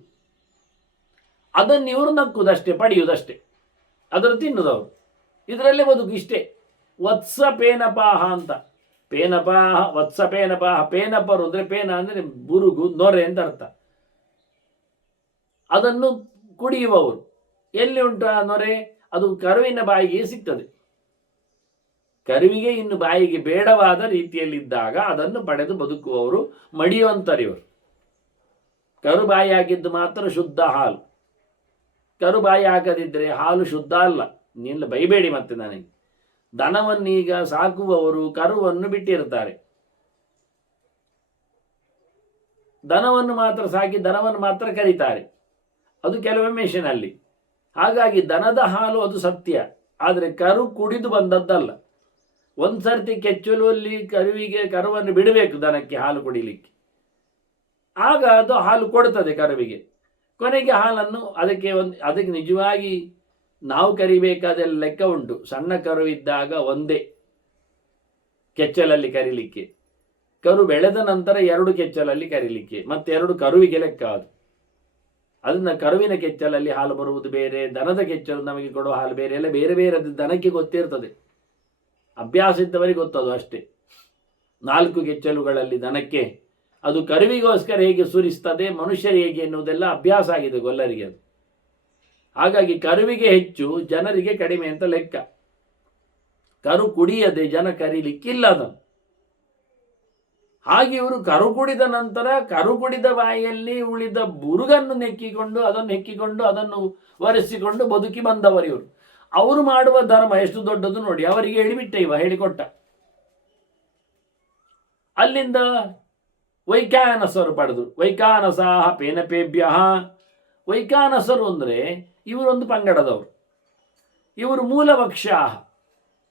ಅದನ್ನು ಇವರು ನಕ್ಕುದಷ್ಟೇ, ಪಡೆಯುವುದಷ್ಟೇ, ಅದನ್ನು ತಿನ್ನುದವರು. ಇದರಲ್ಲೇ ಬದುಕು ಇಷ್ಟೇ. ವತ್ಸ ಪೇನಪಾಹ ಅಂತ. ಪೇನಪಾಹ, ವತ್ಸ ಪೇನಪಾಹ. ಪೇನಪರು ಅಂದರೆ, ಪೇನ ಅಂದರೆ ಬುರುಗು, ನೊರೆ ಅಂತ ಅರ್ಥ. ಅದನ್ನು ಕುಡಿಯುವವರು. ಎಲ್ಲಿ ಉಂಟು ಆ ನೊರೆ? ಅದು ಕರುವಿನ ಬಾಯಿಗೆ ಸಿಗ್ತದೆ. ಕರುವಿಗೆ ಇನ್ನು ಬಾಯಿಗೆ ಬೇಡವಾದ ರೀತಿಯಲ್ಲಿದ್ದಾಗ ಅದನ್ನು ಪಡೆದು ಬದುಕುವವರು ಮಡಿಯುವಂತರಿವರು. ಕರು ಬಾಯಿ ಹಾಕಿದ್ದು ಮಾತ್ರ ಶುದ್ಧ ಹಾಲು. ಕರು ಬಾಯಿ ಹಾಕದಿದ್ದರೆ ಹಾಲು ಶುದ್ಧ ಅಲ್ಲ. ನೀನು ಬೈಬೇಡಿ ಮತ್ತೆ ನನಗೆ. ದನವನ್ನೀಗ ಸಾಕುವವರು ಕರುವನ್ನು ಬಿಟ್ಟಿರ್ತಾರೆ. ದನವನ್ನು ಮಾತ್ರ ಸಾಕಿ ದನವನ್ನು ಮಾತ್ರ ಕರೀತಾರೆ. ಅದು ಕೆಲವೊಮ್ಮೆ ಮೆಷಿನಲ್ಲಿ. ಹಾಗಾಗಿ ದನದ ಹಾಲು ಅದು ಸತ್ಯ, ಆದರೆ ಕರು ಕುಡಿದು ಬಂದದ್ದಲ್ಲ. ಒಂದು ಸರ್ತಿ ಕೆಚ್ಚಲುವಲ್ಲಿ ಕರುವನ್ನು ಬಿಡಬೇಕು ದನಕ್ಕೆ ಹಾಲು ಕುಡಿಲಿಕ್ಕೆ. ಆಗ ಅದು ಹಾಲು ಕೊಡ್ತದೆ ಕರುವಿಗೆ. ಕೊನೆಗೆ ಹಾಲನ್ನು ಅದಕ್ಕೆ ನಿಜವಾಗಿ ನಾವು ಕರಿಬೇಕಾದೆಲ್ಲ ಲೆಕ್ಕ ಉಂಟು. ಸಣ್ಣ ಕರು ಇದ್ದಾಗ ಒಂದೇ ಕೆಚ್ಚಲಲ್ಲಿ ಕರಿಲಿಕ್ಕೆ, ಕರು ಬೆಳೆದ ನಂತರ 2 ಕೆಚ್ಚಲಲ್ಲಿ ಕರಿಲಿಕ್ಕೆ, ಮತ್ತೆ 2 ಕರುವಿಗೆ ಲೆಕ್ಕ. ಅದನ್ನ ಕರುವಿನ ಕೆಚ್ಚಲಲ್ಲಿ ಹಾಲು ಬರುವುದು ಬೇರೆ, ದನದ ಕೆಚ್ಚಲು ನಮಗೆ ಕೊಡುವ ಹಾಲು ಬೇರೆ, ಎಲ್ಲ ಬೇರೆ ಬೇರೆ. ದನಕ್ಕೆ ಗೊತ್ತಿರ್ತದೆ, ಅಭ್ಯಾಸ ಇದ್ದವರಿಗೆ ಗೊತ್ತದು ಅಷ್ಟೇ. 4 ಕೆಚ್ಚಲುಗಳಲ್ಲಿ ದನಕ್ಕೆ, ಅದು ಕರುವಿಗೋಸ್ಕರ ಹೇಗೆ ಸುರಿಸ್ತದೆ, ಮನುಷ್ಯರಿಗೆ ಹೇಗೆ ಎನ್ನುವುದೆಲ್ಲ ಅಭ್ಯಾಸ ಆಗಿದೆ ಗೊಲ್ಲರಿಗೆ ಅದು. ಹಾಗಾಗಿ ಕರುವಿಗೆ ಹೆಚ್ಚು, ಜನರಿಗೆ ಕಡಿಮೆ ಅಂತ ಲೆಕ್ಕ. ಕರು ಕುಡಿಯದೆ ಜನ ಕರೀಲಿಕ್ಕಿಲ್ಲ ಅದನ್ನು. ಹಾಗೆ ಇವರು ಕರು ಕುಡಿದ ನಂತರ ಕರು ಕುಡಿದ ಬಾಯಿಯಲ್ಲಿ ಉಳಿದ ಬುರುಗನ್ನು ಹೆಕ್ಕಿಕೊಂಡು ಅದನ್ನು ಒರೆಸಿಕೊಂಡು ಬದುಕಿ ಬಂದವರು ಇವರು. ಅವರು ಮಾಡುವ ಧರ್ಮ ಎಷ್ಟು ದೊಡ್ಡದು ನೋಡಿ. ಅವರಿಗೆ ಹೇಳಿಬಿಟ್ಟೆ, ಹೇಳಿಕೊಟ್ಟ. ಅಲ್ಲಿಂದ ವೈಖಾನಸರು ಪಡೆದು, ವೈಖಾನಸಾಹ ಪೇನಪೇಭ್ಯ ವೈಖಾನಸರು ಅಂದರೆ ಇವರೊಂದು ಪಂಗಡದವರು. ಇವರು ಮೂಲಭಕ್ಷಾಹ,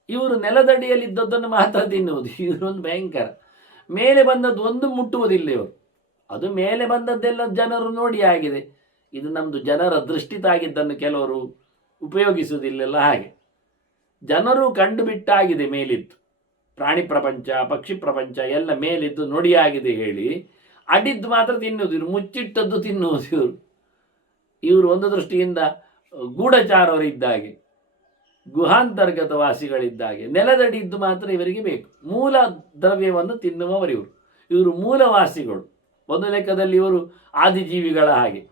ಇವರು ನೆಲದಡಿಯಲ್ಲಿದ್ದದ್ದನ್ನು ಮಾತ್ರ ತಿನ್ನುವುದು. ಇವರೊಂದು ಭಯಂಕರ. ಮೇಲೆ ಬಂದದ್ದು ಒಂದು ಮುಟ್ಟುವುದಿಲ್ಲ ಇವರು. ಅದು ಮೇಲೆ ಬಂದದ್ದೆಲ್ಲ ಜನರು ನೋಡಿ ಆಗಿದೆ. ಇದು ನಮ್ಮದು ಜನರ ದೃಷ್ಟಿ ತಾಗಿದ್ದನ್ನು ಕೆಲವರು ಉಪಯೋಗಿಸುವುದಿಲ್ಲ. ಹಾಗೆ ಜನರು ಕಂಡು ಬಿಟ್ಟಾಗಿದೆ ಮೇಲಿದ್ದು. ಪ್ರಾಣಿ ಪ್ರಪಂಚ, ಪಕ್ಷಿ ಪ್ರಪಂಚ ಎಲ್ಲ ಮೇಲಿದ್ದು ನುಡಿಯಾಗಿದೆ ಹೇಳಿ ಅಡಿದ್ದು ಮಾತ್ರ ತಿನ್ನುವುದು ಇವರು, ಮುಚ್ಚಿಟ್ಟದ್ದು ತಿನ್ನುವುದು ಇವರು. ಇವರು ಒಂದು ದೃಷ್ಟಿಯಿಂದ ಗೂಢಚಾರವರಿದ್ದಾಗೆ, ಗುಹಾಂತರ್ಗತ ವಾಸಿಗಳಿದ್ದಾಗೆ. ನೆಲದಡಿದ್ದು ಮಾತ್ರ ಇವರಿಗೆ ಬೇಕು. ಮೂಲ ದ್ರವ್ಯವನ್ನು ತಿನ್ನುವವರು ಇವರು. ಇವರು ಮೂಲವಾಸಿಗಳು. ಒಂದು ಲೆಕ್ಕದಲ್ಲಿ ಇವರು ಆದಿಜೀವಿಗಳ ಹಾಗೆ.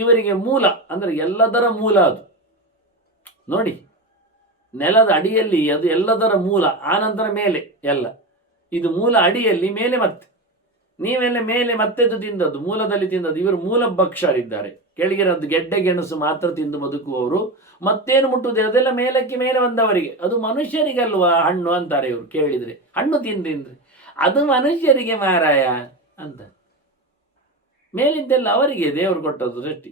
ಇವರಿಗೆ ಮೂಲ ಅಂದರೆ ಎಲ್ಲದರ ಮೂಲ ಅದು ನೋಡಿ. ನೆಲದ ಅಡಿಯಲ್ಲಿ ಅದು ಎಲ್ಲದರ ಮೂಲ, ಆನಂತರ ಮೇಲೆ ಎಲ್ಲ. ಇದು ಮೂಲ ಅಡಿಯಲ್ಲಿ, ಮೇಲೆ ಮತ್ತೆ ನೀವೆಲ್ಲ ಮೇಲೆ ಮತ್ತೆದು ತಿಂದದ್ದು, ಮೂಲದಲ್ಲಿ ತಿಂದದ್ದು. ಇವರು ಮೂಲ ಭಕ್ಷರಿದ್ದಾರೆ. ಕೆಳಗಿರೋದು ಗೆಡ್ಡೆ ಗೆಣಸು ಮಾತ್ರ ತಿಂದು ಬದುಕುವವರು. ಮತ್ತೇನು ಮುಟ್ಟುವುದಿಲ್ಲ, ಅದೆಲ್ಲ ಮೇಲಕ್ಕೆ ಮೇಲೆ ಬಂದವರಿಗೆ. ಅದು ಮನುಷ್ಯರಿಗಲ್ವಾ ಹಣ್ಣು ಅಂತಾರೆ ಇವರು ಕೇಳಿದರೆ. ಹಣ್ಣು ತಿಂದ್ರೆ ಅದು ಮನುಷ್ಯರಿಗೆ ಮಾರಾಯ ಅಂತ. ಮೇಲಿದ್ದೆಲ್ಲ ಅವರಿಗೆ ದೇವರು ಕೊಟ್ಟದ್ದು ಸೃಷ್ಟಿ.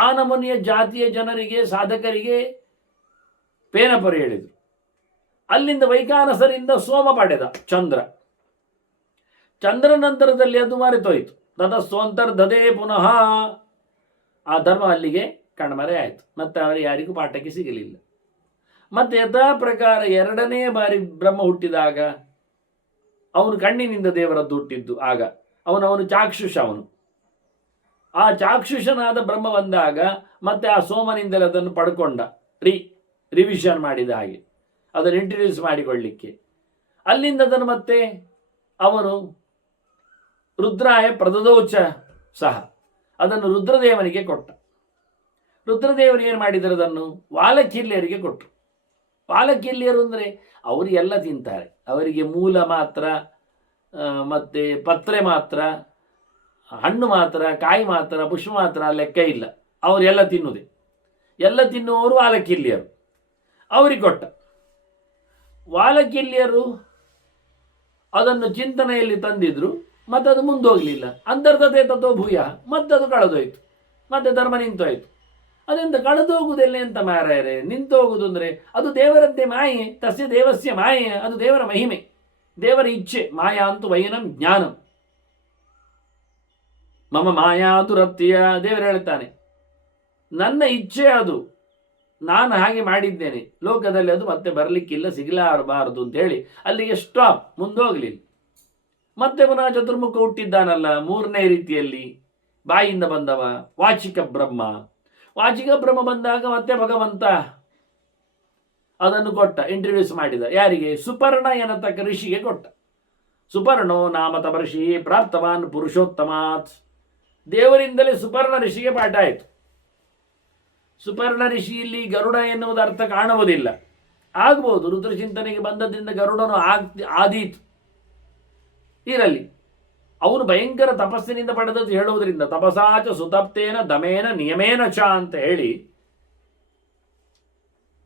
ಆ ನಮೂನೆಯ ಜಾತಿಯ ಜನರಿಗೆ, ಸಾಧಕರಿಗೆ ಪೇನಪರ ಹೇಳಿದರು. ಅಲ್ಲಿಂದ ವೈಖಾನಸರಿಂದ ಸೋಮ ಪಡೆದ ಚಂದ್ರ. ಚಂದ್ರ ನಂತರದಲ್ಲಿ ಅದು ಮರೆತೋಯ್ತು. ತದಸ್ವಂತರ್ಧದೇ ಪುನಃ. ಆ ಧರ್ಮ ಅಲ್ಲಿಗೆ ಕಣ್ಮರೆ ಆಯಿತು. ಮತ್ತೆ ಅವರು ಯಾರಿಗೂ ಪಾಠಕ್ಕೆ ಸಿಗಲಿಲ್ಲ. ಮತ್ತೆ ಯಥಾ ಪ್ರಕಾರ ಎರಡನೇ ಬಾರಿ ಬ್ರಹ್ಮ ಹುಟ್ಟಿದಾಗ ಅವನು ಕಣ್ಣಿನಿಂದ ದೇವರದ್ದು ಹುಟ್ಟಿದ್ದು. ಆಗ ಅವನು ಚಾಕ್ಷುಷ. ಆ ಚಾಕ್ಷುಷನಾದ ಬ್ರಹ್ಮ ಬಂದಾಗ ಮತ್ತೆ ಆ ಸೋಮನಿಂದಲೇ ಅದನ್ನು ಪಡ್ಕೊಂಡ, ರಿವಿಷನ್ ಮಾಡಿದ ಹಾಗೆ, ಅದನ್ನು ಇಂಟ್ರಡ್ಯೂಸ್ ಮಾಡಿಕೊಳ್ಳಿಕ್ಕೆ. ಅಲ್ಲಿಂದ ಅದನ್ನು ಮತ್ತೆ ಅವನು ರುದ್ರಾಯ ಪ್ರದದೋಚ ಸಹ ಅದನ್ನು ರುದ್ರದೇವನಿಗೆ ಕೊಟ್ಟ. ರುದ್ರದೇವರು ಏನು ಮಾಡಿದರು, ಅದನ್ನು ವಾಲಕಿಲ್ಯರಿಗೆ ಕೊಟ್ಟರು. ವಾಲಕಿಲ್ಯರು ಅಂದರೆ ಅವರು ಎಲ್ಲ ತಿಂತಾರೆ. ಅವರಿಗೆ ಮೂಲ ಮಾತ್ರ, ಮತ್ತು ಪತ್ರೆ ಮಾತ್ರ, ಹಣ್ಣು ಮಾತ್ರ, ಕಾಯಿ ಮಾತ್ರ, ಪುಷ್ಪ ಮಾತ್ರ ಲೆಕ್ಕ ಇಲ್ಲ. ಅವರೆಲ್ಲ ತಿನ್ನುವುದೇ. ಎಲ್ಲ ತಿನ್ನುವವರು ವಾಲಕಿಲ್ಯರು. ಅವರಿಗೆ ಕೊಟ್ಟ. ವಾಲಕಿಲ್ಯರು ಅದನ್ನು ಚಿಂತನೆಯಲ್ಲಿ ತಂದಿದ್ರು, ಮತ್ತು ಅದು ಮುಂದೋಗಲಿಲ್ಲ. ಅಂತರ್ಧತೆ ತತ್ವ ಭೂಯ, ಮತ್ತದು ಕಳೆದೋಯ್ತು. ಮತ್ತೆ ಧರ್ಮ ನಿಂತೋಯ್ತು. ಅದೆಂತ ಕಳೆದೋಗುವುದೆಲ್ಲ ಎಂತ ಮಾರಾಯರೆ? ನಿಂತೋಗುವುದು ಅಂದರೆ ಅದು ದೇವರದ್ದೇ ಮಾಯೆ. ತಸ್ಯ ದೇವಸ್ಯ ಮಾಯೆ, ಅದು ದೇವರ ಮಹಿಮೆ, ದೇವರ ಇಚ್ಛೆ. ಮಾಯಾ ಅಂತೂ ವೈನಂ ಜ್ಞಾನಂ ಮಮ ಮಾಯಾ ದುರತ್ಯ. ದೇವರು ಹೇಳ್ತಾನೆ, ನನ್ನ ಇಚ್ಛೆ ಅದು, ನಾನು ಹಾಗೆ ಮಾಡಿದ್ದೇನೆ. ಲೋಕದಲ್ಲಿ ಅದು ಮತ್ತೆ ಬರಲಿಕ್ಕಿಲ್ಲ, ಸಿಗಲಾರಬಾರದು ಅಂತೇಳಿ ಅಲ್ಲಿಗೆ ಸ್ಟಾಪ್, ಮುಂದೋಗಲಿಲ್ಲ. ಮತ್ತೆ ಪುನಃ ಚತುರ್ಮುಖ ಹುಟ್ಟಿದ್ದಾನಲ್ಲ ಮೂರನೇ ರೀತಿಯಲ್ಲಿ, ಬಾಯಿಯಿಂದ ಬಂದವ ವಾಚಿಕ ಬ್ರಹ್ಮ. ವಾಚಿಕ ಬ್ರಹ್ಮ ಬಂದಾಗ ಮತ್ತೆ ಭಗವಂತ ಅದನ್ನು ಕೊಟ್ಟ, ಇಂಟ್ರಡ್ಯೂಸ್ ಮಾಡಿದ. ಯಾರಿಗೆ? ಸುಪರ್ಣ ಎನ್ನತಕ್ಕ ಋಷಿಗೆ ಕೊಟ್ಟ. ಸುಪರ್ಣೋ ನಾಮ ತಪರ್ಷಿ ಪ್ರಾಪ್ತವಾನ್ ಪುರುಷೋತ್ತಮಾತ್. ದೇವರಿಂದಲೇ ಸುಪರ್ಣ ಋಷಿಗೆ ಪಾಠ ಆಯಿತು. ಸುಪರ್ಣ ಋಷಿಯಲ್ಲಿ ಗರುಡ ಎನ್ನುವುದು ಅರ್ಥ ಕಾಣುವುದಿಲ್ಲ. ಆಗ್ಬೋದು, ರುದ್ರಚಿಂತನೆಗೆ ಬಂದದ್ರಿಂದ ಗರುಡನು ಆದೀತು, ಇರಲಿ. ಅವನು ಭಯಂಕರ ತಪಸ್ಸಿನಿಂದ ಪಡೆದದ್ದು ಹೇಳುವುದರಿಂದ ತಪಸಾಚ ಸುತಪ್ತೇನ ದಮೇನ ನಿಯಮೇನ ಚ ಅಂತ ಹೇಳಿ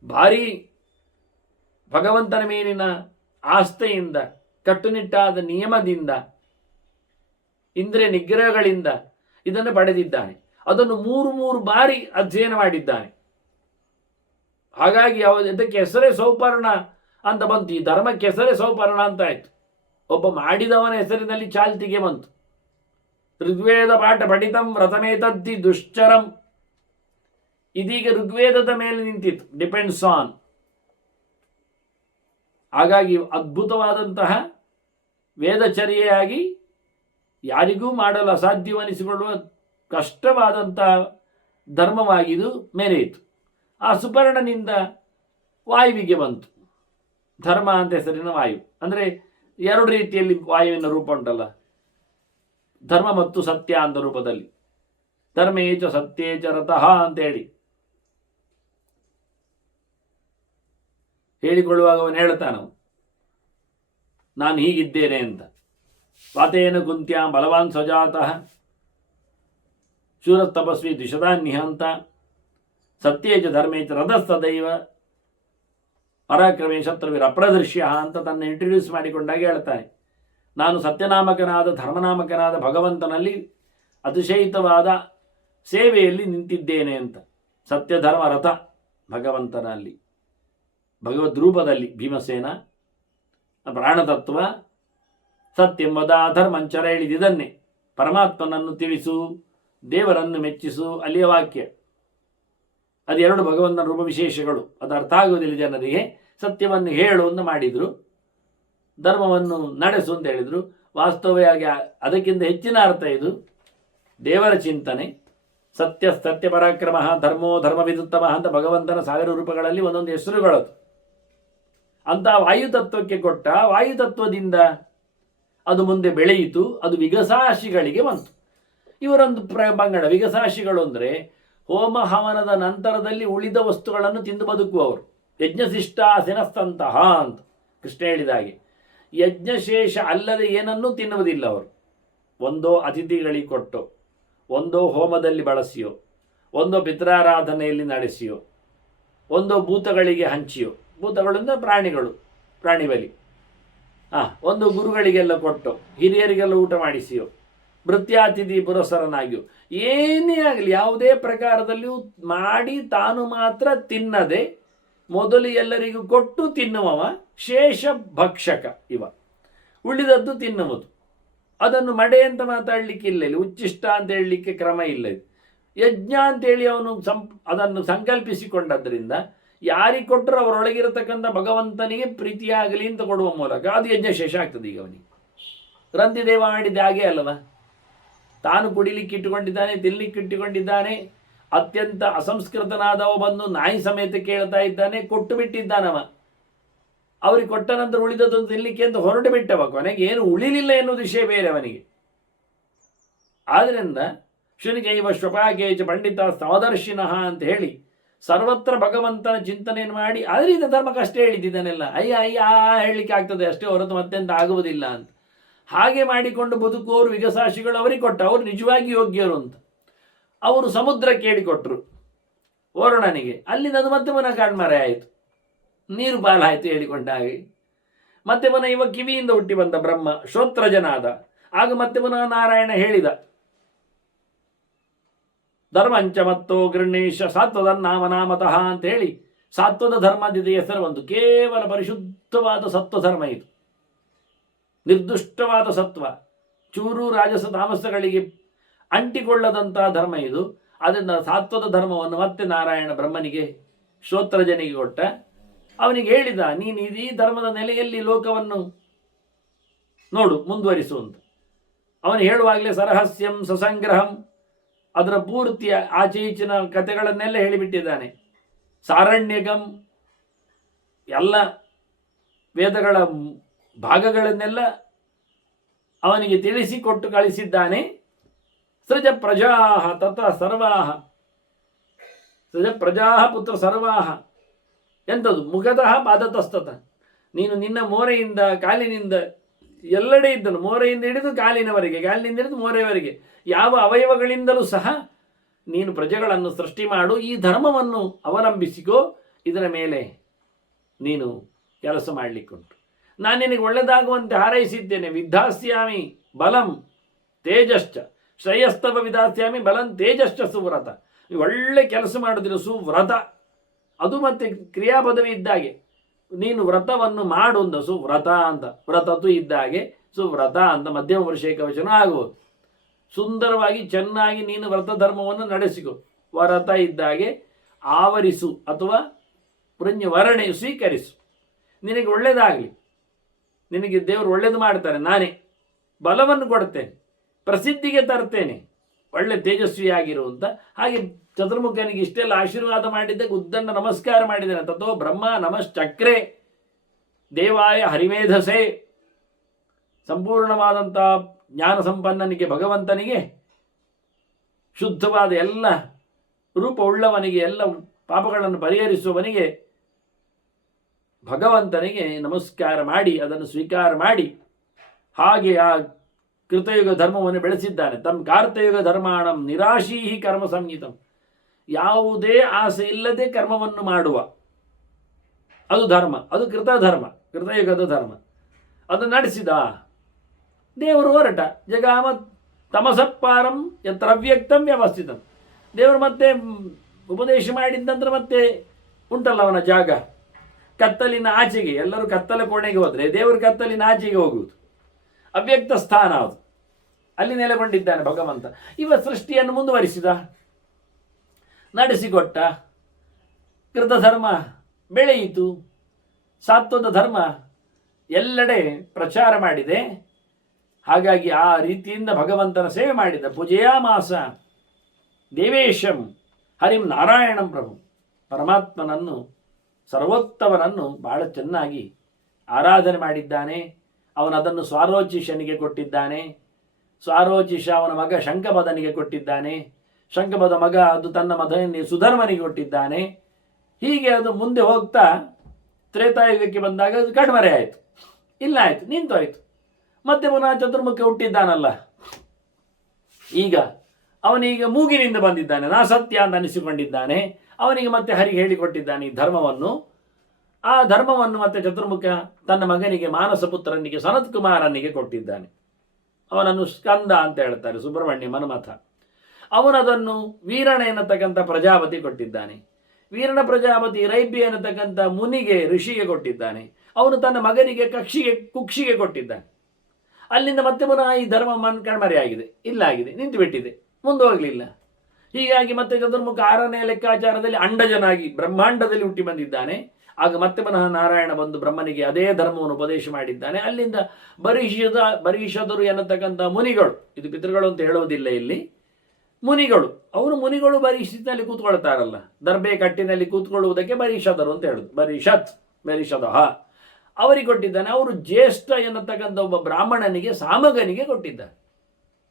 ಭಾರಿ ಭಗವಂತನ ಮೇಲಿನ ಆಸ್ಥೆಯಿಂದ, ಕಟ್ಟುನಿಟ್ಟಾದ ನಿಯಮದಿಂದ, ಇಂದ್ರಿಯ ನಿಗ್ರಹಗಳಿಂದ ಇದನ್ನು ಪಡೆದಿದ್ದಾನೆ. ಅದನ್ನು ಮೂರು ಬಾರಿ ಅಧ್ಯಯನ ಮಾಡಿದ್ದಾನೆ. ಹಾಗಾಗಿ ಇದಕ್ಕೆ ಹೆಸರೇ ಸೌಪರ್ಣ ಅಂತ ಬಂತು. ಈ ಧರ್ಮಕ್ಕೆ ಹೆಸರೇ ಸೌಪರ್ಣ ಅಂತ ಆಯ್ತು. ಒಬ್ಬ ಮಾಡಿದವನ ಹೆಸರಿನಲ್ಲಿ ಚಾಲ್ತಿಗೆ ಬಂತು. ಋಗ್ವೇದ ಪಾಠ ಪಠಿತಂ ವ್ರತಮೇತದ್ದಿ ದುಶ್ಚರಂ. ಇದೀಗ ಋಗ್ವೇದದ ಮೇಲೆ ನಿಂತಿತ್ತು, ಡಿಪೆಂಡ್ಸ್ ಆನ್. ಹಾಗಾಗಿ ಅದ್ಭುತವಾದಂತಹ ವೇದಚರ್ಯೆಯಾಗಿ ಯಾರಿಗೂ ಮಾಡಲು ಅಸಾಧ್ಯವನಿಸಿಕೊಳ್ಳುವ ಕಷ್ಟವಾದಂತಹ ಧರ್ಮವಾಗಿದು ಮೆರೆಯಿತು. ಆ ಸುಪರ್ಣನಿಂದ ವಾಯುವಿಗೆ ಬಂತು. ಧರ್ಮ ಅಂತ ಹೆಸರಿನ ವಾಯು. ಅಂದರೆ ಎರಡು ರೀತಿಯಲ್ಲಿ ವಾಯುವಿನ ರೂಪ ಉಂಟಲ್ಲ, ಧರ್ಮ ಮತ್ತು ಸತ್ಯ ಅಂತ ರೂಪದಲ್ಲಿ. ಧರ್ಮೇಚ ಸತ್ಯೇಚ ರತಃ ಅಂತೇಳಿ ಹೇಳಿಕೊಳ್ಳುವಾಗ ಅವನು ಹೇಳ್ತಾನ, ನಾನು ಹೀಗಿದ್ದೇನೆ ಅಂತ. ವಾತೇನ ಕುಂತ್ಯಾಂ ಬಲವಾನ್ ಸ್ವಜಾತಃ ಶೂರ ತಪಸ್ವಿ ದ್ವಿಷದಾನ್ಯಹಂತ ಸತ್ಯೇಚ ಧರ್ಮೇಚ ರಥಸ್ತದೈವ ಪರಾಕ್ರಮೇ ಶತ್ರುವಿರ ಅಪ್ರದೃಶ್ಯ ಅಂತ ತನ್ನ ಇಂಟ್ರಡ್ಯೂಸ್ ಮಾಡಿಕೊಂಡಾಗ ಹೇಳ್ತಾನೆ, ನಾನು ಸತ್ಯನಾಮಕನಾದ ಧರ್ಮನಾಮಕನಾದ ಭಗವಂತನಲ್ಲಿ ಅತಿಶಯಿತವಾದ ಸೇವೆಯಲ್ಲಿ ನಿಂತಿದ್ದೇನೆ ಅಂತ. ಸತ್ಯಧರ್ಮ ರಥ ಭಗವಂತನಲ್ಲಿ, ಭಗವದ್ ರೂಪದಲ್ಲಿ ಭೀಮಸೇನ ಪ್ರಾಣತತ್ವ ಸತ್ಯಂಬದ ಧರ್ಮಂಚರ ಹೇಳಿದಿದನ್ನೇ. ಪರಮಾತ್ಮನನ್ನು ತಿಳಿಸು, ದೇವರನ್ನು ಮೆಚ್ಚಿಸು, ಅಲ್ಲಿಯ ವಾಕ್ಯ. ಅದೆರಡು ಭಗವಂತನ ರೂಪ ವಿಶೇಷಗಳು. ಅದು ಅರ್ಥ ಆಗುವುದಿಲ್ಲ ಜನರಿಗೆ. ಸತ್ಯವನ್ನು ಹೇಳು ಅಂತ ಮಾಡಿದರು, ಧರ್ಮವನ್ನು ನಡೆಸು ಅಂತ ಹೇಳಿದರು. ವಾಸ್ತವವಾಗಿ ಅದಕ್ಕಿಂತ ಹೆಚ್ಚಿನ ಅರ್ಥ ಇದು ದೇವರ ಚಿಂತನೆ. ಸತ್ಯ ಸತ್ಯ ಪರಾಕ್ರಮ ಧರ್ಮೋ ಧರ್ಮವಿದುತ್ತಮ ಅಂತ ಭಗವಂತನ ಸಾವಿರ ರೂಪಗಳಲ್ಲಿ ಒಂದೊಂದು ಹೆಸರುಗಳದು. ಅಂತ ವಾಯುತತ್ವಕ್ಕೆ ಕೊಟ್ಟ, ವಾಯುತತ್ವದಿಂದ ಅದು ಮುಂದೆ ಬೆಳೆಯಿತು, ಅದು ವಿಗಸಾಶಿಗಳಿಗೆ ಬಂತು. ಇವರೊಂದು ಪಂಗಡ ವಿಗಸಾಶಿಗಳು ಅಂದರೆ ಹೋಮ ಹವನದ ನಂತರದಲ್ಲಿ ಉಳಿದ ವಸ್ತುಗಳನ್ನು ತಿಂದು ಬದುಕುವವರು. ಯಜ್ಞಶಿಷ್ಟಾಸಿನಸ್ತಂತಹ ಅಂತ ಕೃಷ್ಣ ಹೇಳಿದ ಹಾಗೆ ಯಜ್ಞಶೇಷ ಅಲ್ಲದೆ ಏನನ್ನೂ ತಿನ್ನುವುದಿಲ್ಲ ಅವರು. ಒಂದೋ ಅತಿಥಿಗಳಿಗೆ ಕೊಟ್ಟು, ಒಂದೋ ಹೋಮದಲ್ಲಿ ಬಳಸಿಯೋ, ಒಂದೋ ಪಿತ್ರಾರಾಧನೆಯಲ್ಲಿ ನಡೆಸಿಯೋ, ಒಂದೋ ಭೂತಗಳಿಗೆ ಹಂಚಿಯೋ, ಭೂತಗಳಿಂದ ಪ್ರಾಣಿಗಳು, ಪ್ರಾಣಿ ಬಲಿ, ಒಂದು ಗುರುಗಳಿಗೆಲ್ಲ ಕೊಟ್ಟು, ಹಿರಿಯರಿಗೆಲ್ಲ ಊಟ ಮಾಡಿಸಿಯೋ, ಭೃತ್ಯಾತಿಥಿ ಪುರಸರನಾಗಿಯೋ, ಏನೇ ಆಗಲಿ ಯಾವುದೇ ಪ್ರಕಾರದಲ್ಲಿಯೂ ಮಾಡಿ ತಾನು ಮಾತ್ರ ತಿನ್ನದೆ ಮೊದಲು ಎಲ್ಲರಿಗೂ ಕೊಟ್ಟು ತಿನ್ನುವವ ಶೇಷ ಭಕ್ಷಕ. ಇವ ಉಳಿದದ್ದು ತಿನ್ನುವುದು. ಅದನ್ನು ಮಡೆ ಅಂತ ಮಾತಾಡಲಿಕ್ಕೆ ಇಲ್ಲ, ಇಲ್ಲಿ ಉಚ್ಚಿಷ್ಟ ಅಂತ ಹೇಳಲಿಕ್ಕೆ ಕ್ರಮ ಇಲ್ಲ. ಯಜ್ಞ ಅಂತೇಳಿ ಅವನು ಅದನ್ನು ಸಂಕಲ್ಪಿಸಿಕೊಂಡದ್ರಿಂದ ಯಾರಿಗೆ ಕೊಟ್ಟರು ಅವರೊಳಗಿರತಕ್ಕಂಥ ಭಗವಂತನಿಗೆ ಪ್ರೀತಿಯಾಗಲಿ ಅಂತ ಕೊಡುವ ಮೂಲಕ ಅದು ಯಜ್ಞಶೇಷ ಆಗ್ತದೆ. ಈಗ ಅವನಿಗೆ ರಂತಿದೇವ ಮಾಡಿದ್ದೆ ಹಾಗೆ ಅಲ್ಲವ, ತಾನು ಕುಡಿಲಿಕ್ಕೆ ಇಟ್ಟುಕೊಂಡಿದ್ದಾನೆ, ತಿನ್ಲಿಕ್ಕೆ ಇಟ್ಟುಕೊಂಡಿದ್ದಾನೆ, ಅತ್ಯಂತ ಅಸಂಸ್ಕೃತನಾದವ ಬಂದು ನಾಯಿ ಸಮೇತ ಕೇಳ್ತಾ ಇದ್ದಾನೆ, ಕೊಟ್ಟು ಬಿಟ್ಟಿದ್ದಾನವ. ಅವ್ರಿಗೆ ಕೊಟ್ಟ ನಂತರ ಉಳಿದದೊಂದು ತಿನ್ಲಿಕ್ಕೆ ಅಂತ ಹೊರಟು ಬಿಟ್ಟವ, ಕೊನೆಗೆ ಏನು ಉಳಿಲಿಲ್ಲ ಎನ್ನುವುದು ವಿಷಯ ಬೇರೆ ಅವನಿಗೆ. ಆದ್ದರಿಂದ ಶುನಿಗೈವ ಶ್ವಪಾಕೇಚ ಪಂಡಿತ ಸಮದರ್ಶಿನಃ ಅಂತ ಹೇಳಿ ಸರ್ವತ್ರ ಭಗವಂತನ ಚಿಂತನೆಯನ್ನು ಮಾಡಿ ಅದರಿಂದ ಧರ್ಮಕ್ಕಷ್ಟೇ ಹೇಳಿದ್ದಾನೆಲ್ಲ. ಅಯ್ಯ ಹೇಳಲಿಕ್ಕೆ ಆಗ್ತದೆ ಅಷ್ಟೇ ಹೊರತು ಮತ್ತೆಂತ ಆಗುವುದಿಲ್ಲ ಅಂತ. ಹಾಗೆ ಮಾಡಿಕೊಂಡು ಬದುಕುವವರು ವಿಗಸಾಶಿಗಳು ಅವರಿಗೆ ಕೊಟ್ಟ, ಅವರು ನಿಜವಾಗಿ ಯೋಗ್ಯರು ಅಂತ. ಅವರು ಸಮುದ್ರಕ್ಕೆ ಹೇಳಿಕೊಟ್ರು ವರುಣನಿಗೆ, ಅಲ್ಲಿಂದ ಅದು ಮತ್ತೆ ಪುನಃ ಕಾಣ್ಮರೆ ಆಯಿತು, ನೀರು ಪಾಲಾಯಿತು ಹೇಳಿಕೊಂಡ ಹಾಗೆ. ಮತ್ತೆ ಪುನಃ ಇವ ಕಿವಿಯಿಂದ ಹುಟ್ಟಿ ಬಂದ ಬ್ರಹ್ಮ ಶ್ರೋತ್ರಜನಾದ. ಆಗ ಮತ್ತೆ ಪುನಃ ನಾರಾಯಣ ಹೇಳಿದ, ಧರ್ಮಂಚ ಮತ್ತೋ ಗೃಹೇಶ ಸಾತ್ವದ ನಾಮನಾಮತಃ ಅಂತ ಹೇಳಿ ಸಾತ್ವದ ಧರ್ಮದ ಹೆಸರು ಒಂದು ಕೇವಲ ಪರಿಶುದ್ಧವಾದ ಸತ್ವ ಧರ್ಮ. ಇದು ನಿರ್ದುಷ್ಟವಾದ ಸತ್ವ, ಚೂರು ರಾಜಸ ತಾಮಸಗಳಿಗೆ ಅಂಟಿಕೊಳ್ಳದಂತಹ ಧರ್ಮ ಇದು. ಅದರಿಂದ ಸಾತ್ವದ ಧರ್ಮವನ್ನು ಮತ್ತೆ ನಾರಾಯಣ ಬ್ರಹ್ಮನಿಗೆ ಶ್ರೋತ್ರಜನಿಗೆ ಕೊಟ್ಟ. ಅವನಿಗೆ ಹೇಳಿದ, ನೀನು ಈ ಧರ್ಮದ ನೆಲೆಯಲ್ಲಿ ಲೋಕವನ್ನು ನೋಡು, ಮುಂದುವರಿಸು ಅಂತ. ಅವನು ಹೇಳುವಾಗಲೇ ಸರಹಸ್ಯಂ ಸಸಂಗ್ರಹಂ ಅದರ ಪೂರ್ತಿ ಆಚೆ ಈಚಿನ ಕಥೆಗಳನ್ನೆಲ್ಲ ಹೇಳಿಬಿಟ್ಟಿದ್ದಾನೆ. ಸಾರಣ್ಯಗಂ ಎಲ್ಲ ವೇದಗಳ ಭಾಗಗಳನ್ನೆಲ್ಲ ಅವನಿಗೆ ತಿಳಿಸಿಕೊಟ್ಟು ಕಳಿಸಿದ್ದಾನೆ. ಸೃಜ ಪ್ರಜಾಹ ತತ ಸರ್ವಾಹ, ಸೃಜ ಪ್ರಜಾಹ ಪುತ್ರ ಸರ್ವಾಹ. ಎಂಥದ್ದು? ಮುಖತಃ ಪಾದತಸ್ತತ. ನೀನು ನಿನ್ನ ಮೋರೆಯಿಂದ ಕಾಲಿನಿಂದ ಎಲ್ಲೆಡೆ ಇದ್ದನು, ಮೋರೆಯಿಂದ ಹಿಡಿದು ಕಾಲಿನವರೆಗೆ, ಕಾಲಿನಿಂದ ಹಿಡಿದು ಮೋರೆಯವರೆಗೆ ಯಾವ ಅವಯವಗಳಿಂದಲೂ ಸಹ ನೀನು ಪ್ರಜೆಗಳನ್ನು ಸೃಷ್ಟಿ ಮಾಡು, ಈ ಧರ್ಮವನ್ನು ಅವಲಂಬಿಸಿಕೋ, ಇದರ ಮೇಲೆ ನೀನು ಕೆಲಸ ಮಾಡಲಿಕ್ಕುಂಟು. ನಾನು ನಿನಗೆ ಒಳ್ಳೆಯದಾಗುವಂತೆ ಹಾರೈಸಿದ್ದೇನೆ. ವಿಧಾಸ್ಯಾಮಿ ಬಲಂ ತೇಜಶ್ಚ ಶ್ರೇಯಸ್ತವ ವಿಧಾಸ್ಯಾಮಿ ಬಲಂ ತೇಜಶ್ಚ ಸುವ್ರತ. ಒಳ್ಳೆ ಕೆಲಸ ಮಾಡಿದ್ರೆ ಸುವ್ರತ, ಅದು ಮತ್ತೆ ಕ್ರಿಯಾಪದವಿ ಇದ್ದಾಗೆ. ನೀನು ವ್ರತವನ್ನು ಮಾಡು ಅಂದ, ಸುವ್ರತ ಅಂತ. ವ್ರತತು ಇದ್ದಾಗೆ ಸುವ್ರತ ಅಂತ ಮಧ್ಯಮ ಪುರುಷ ಏಕವಚನ ಆಗುವುದು. ಸುಂದರವಾಗಿ ಚೆನ್ನಾಗಿ ನೀನು ವ್ರತ ಧರ್ಮವನ್ನು ನಡೆಸಿಕೊ. ವರತ ಇದ್ದಾಗೆ ಆವರಿಸು ಅಥವಾ ಪುಣ್ಯವರಣೆ ಸ್ವೀಕರಿಸು. ನಿನಗೆ ಒಳ್ಳೆಯದಾಗಲಿ, ನಿನಗೆ ದೇವರು ಒಳ್ಳೆಯದು ಮಾಡ್ತಾನೆ, ನಾನೇ ಬಲವನ್ನು ಕೊಡ್ತೇನೆ, ಪ್ರಸಿದ್ಧಿಗೆ ತರ್ತೇನೆ, ಒಳ್ಳೆ ತೇಜಸ್ವಿಯಾಗಿರುವಂತ. ಹಾಗೆ ಚತುರ್ಮುಖನಿಗೆ ಇಷ್ಟೆಲ್ಲ ಆಶೀರ್ವಾದ ಮಾಡಿದ್ದಕ್ಕೆ ಉದ್ದಂಡ ನಮಸ್ಕಾರ ಮಾಡಿದ್ದೇನೆ. ತಥೋ ಬ್ರಹ್ಮ ನಮಶ್ಚಕ್ರೆ ದೇವಾಯ ಹರಿಮೇಧಸೆ. ಸಂಪೂರ್ಣವಾದಂಥ ಜ್ಞಾನ ಸಂಪನ್ನನಿಗೆ, ಭಗವಂತನಿಗೆ, ಶುದ್ಧವಾದ ಎಲ್ಲ ರೂಪವುಳ್ಳವನಿಗೆ, ಎಲ್ಲ ಪಾಪಗಳನ್ನು ಪರಿಹರಿಸುವವನಿಗೆ, ಭಗವಂತನಿಗೆ ನಮಸ್ಕಾರ ಮಾಡಿ ಅದನ್ನು ಸ್ವೀಕಾರ ಮಾಡಿ ಹಾಗೆ ಆ ಕೃತಯುಗ ಧರ್ಮವನ್ನು ಬೆಳೆಸಿದ್ದಾನೆ. ತಮ್ಮ ಕಾರ್ತಯುಗ ಧರ್ಮಾಣಂ ನಿರಾಶೀಹಿ ಕರ್ಮ ಸಂಹಿತಂ. ಯಾವುದೇ ಆಸೆ ಇಲ್ಲದೆ ಕರ್ಮವನ್ನು ಮಾಡುವ ಅದು ಧರ್ಮ, ಅದು ಕೃತಧರ್ಮ, ಕೃತಯುಗದ ಧರ್ಮ. ಅದು ನಡೆಸಿದ ದೇವರು ಹೊರಟ. ಜಗಾಮ ತಮಸಪ್ಪಾರಂ ಯತ್ರ ಅವ್ಯಕ್ತಂ ವ್ಯವಸ್ಥಿತಂ. ದೇವರು ಮತ್ತೆ ಉಪದೇಶ ಮಾಡಿದ ನಂತರ ಮತ್ತೆ ಉಂಟಲ್ಲ ಅವನ ಜಾಗ, ಕತ್ತಲಿನ ಆಚೆಗೆ. ಎಲ್ಲರೂ ಕತ್ತಲ ಕೋಣೆಗೆ ಹೋದರೆ ದೇವರು ಕತ್ತಲಿನ ಆಚೆಗೆ ಹೋಗುವುದು, ಅವ್ಯಕ್ತ ಸ್ಥಾನ ಅದು. ಅಲ್ಲಿ ನೆಲೆಗೊಂಡಿದ್ದಾನೆ ಭಗವಂತ. ಇವ ಸೃಷ್ಟಿಯನ್ನು ಮುಂದುವರಿಸಿದ, ನಡೆಸಿಕೊಟ್ಟ. ಕೃತಧರ್ಮ ಬೆಳೆಯಿತು, ಸಾತ್ವದ ಧರ್ಮ ಎಲ್ಲೆಡೆ ಪ್ರಚಾರ ಮಾಡಿದೆ. ಹಾಗಾಗಿ ಆ ರೀತಿಯಿಂದ ಭಗವಂತನ ಸೇವೆ ಮಾಡಿದ. ಪೂಜೆಯಾಮಾಸ ದೇವೇಶಂ ಹರಿಂ ನಾರಾಯಣಂ ಪ್ರಭು. ಪರಮಾತ್ಮನನ್ನು, ಸರ್ವೋತ್ತಮನನ್ನು ಬಹಳ ಚೆನ್ನಾಗಿ ಆರಾಧನೆ ಮಾಡಿದ್ದಾನೆ. ಅವನದನ್ನು ಸ್ವಾರೋಚಿಷನಿಗೆ ಕೊಟ್ಟಿದ್ದಾನೆ. ಸ್ವಾರೋಚಿಷ ಅವನ ಮಗ ಶಂಖಪದನಿಗೆ ಕೊಟ್ಟಿದ್ದಾನೆ. ಶಂಖಪದ ಮಗ ಅದು ತನ್ನ ಮಗನಿಗೆ ಸುಧರ್ಮನಿಗೆ ಕೊಟ್ಟಿದ್ದಾನೆ. ಹೀಗೆ ಅದು ಮುಂದೆ ಹೋಗ್ತಾ ತ್ರೇತಾಯುಗಕ್ಕೆ ಬಂದಾಗ ಅದು ಕಣ್ಮರೆ ಆಯಿತು, ಇಲ್ಲ ಆಯಿತು, ನಿಂತೋಯ್ತು. ಮತ್ತೆ ಪುನಃ ಚತುರ್ಮುಖ ಹುಟ್ಟಿದ್ದಾನಲ್ಲ, ಈಗ ಅವನೀಗ ಮೂಗಿನಿಂದ ಬಂದಿದ್ದಾನೆ, ನಾ ಸತ್ಯ ಅಂತ ಅನಿಸಿಕೊಂಡಿದ್ದಾನೆ. ಅವನಿಗೆ ಮತ್ತೆ ಹರಿಗೆ ಹೇಳಿಕೊಟ್ಟಿದ್ದಾನೆ ಈ ಧರ್ಮವನ್ನು. ಆ ಧರ್ಮವನ್ನು ಮತ್ತೆ ಚತುರ್ಮುಖ ತನ್ನ ಮಗನಿಗೆ, ಮಾನಸ ಪುತ್ರನಿಗೆ, ಸನತ್ ಕುಮಾರನಿಗೆ ಕೊಟ್ಟಿದ್ದಾನೆ. ಅವನನ್ನು ಸ್ಕಂದ ಅಂತ ಹೇಳ್ತಾರೆ, ಸುಬ್ರಹ್ಮಣ್ಯ ಮನ್ಮಥ. ಅವನದನ್ನು ವೀರಣ ಎನ್ನತಕ್ಕಂಥ ಪ್ರಜಾಪತಿ ಕೊಟ್ಟಿದ್ದಾನೆ. ವೀರಣ ಪ್ರಜಾಪತಿ ರೈಬ್ಯ ಎನ್ನತಕ್ಕಂಥ ಮುನಿಗೆ, ಋಷಿಗೆ ಕೊಟ್ಟಿದ್ದಾನೆ. ಅವನು ತನ್ನ ಮಗನಿಗೆ ಕುಕ್ಷಿಗೆ ಕೊಟ್ಟಿದ್ದಾನೆ. ಅಲ್ಲಿಂದ ಮತ್ತೆ ಪುನಃ ಈ ಧರ್ಮ ಕಣ್ಮರೆಯಾಗಿದೆ, ಇಲ್ಲ ಆಗಿದೆ, ನಿಂತು ಬಿಟ್ಟಿದೆ, ಮುಂದೆ ಹೋಗಲಿಲ್ಲ. ಹೀಗಾಗಿ ಮತ್ತೆ ಚತುರ್ಮುಖ 6ನೇ ಲೆಕ್ಕಾಚಾರದಲ್ಲಿ ಅಂಡಜನಾಗಿ ಬ್ರಹ್ಮಾಂಡದಲ್ಲಿ ಹುಟ್ಟಿ ಬಂದಿದ್ದಾನೆ. ಆಗ ಮತ್ತೆ ಪುನಃ ನಾರಾಯಣ ಬಂದು ಬ್ರಹ್ಮನಿಗೆ ಅದೇ ಧರ್ಮವನ್ನು ಉಪದೇಶ ಮಾಡಿದ್ದಾನೆ. ಅಲ್ಲಿಂದ ಬರೀಷದರು ಎನ್ನತಕ್ಕಂಥ ಮುನಿಗಳು, ಇದು ಪಿತೃಗಳು ಅಂತ ಹೇಳೋದಿಲ್ಲ ಇಲ್ಲಿ, ಮುನಿಗಳು. ಅವರು ಮುನಿಗಳು ಬರೀಷಿನಲ್ಲಿ ಕೂತ್ಕೊಳ್ತಾರಲ್ಲ, ದರ್ಬೆ ಕಟ್ಟಿನಲ್ಲಿ ಕೂತ್ಕೊಳ್ಳುವುದಕ್ಕೆ ಬರೀಷದರು ಅಂತ ಹೇಳುದು. ಬರೀಷದ ಅವರಿಗೆ ಕೊಟ್ಟಿದ್ದಾನೆ. ಅವರು ಜ್ಯೇಷ್ಠ ಎನ್ನತಕ್ಕಂಥ ಒಬ್ಬ ಬ್ರಾಹ್ಮಣನಿಗೆ, ಸಾಮಗನಿಗೆ ಕೊಟ್ಟಿದ್ದಾನೆ.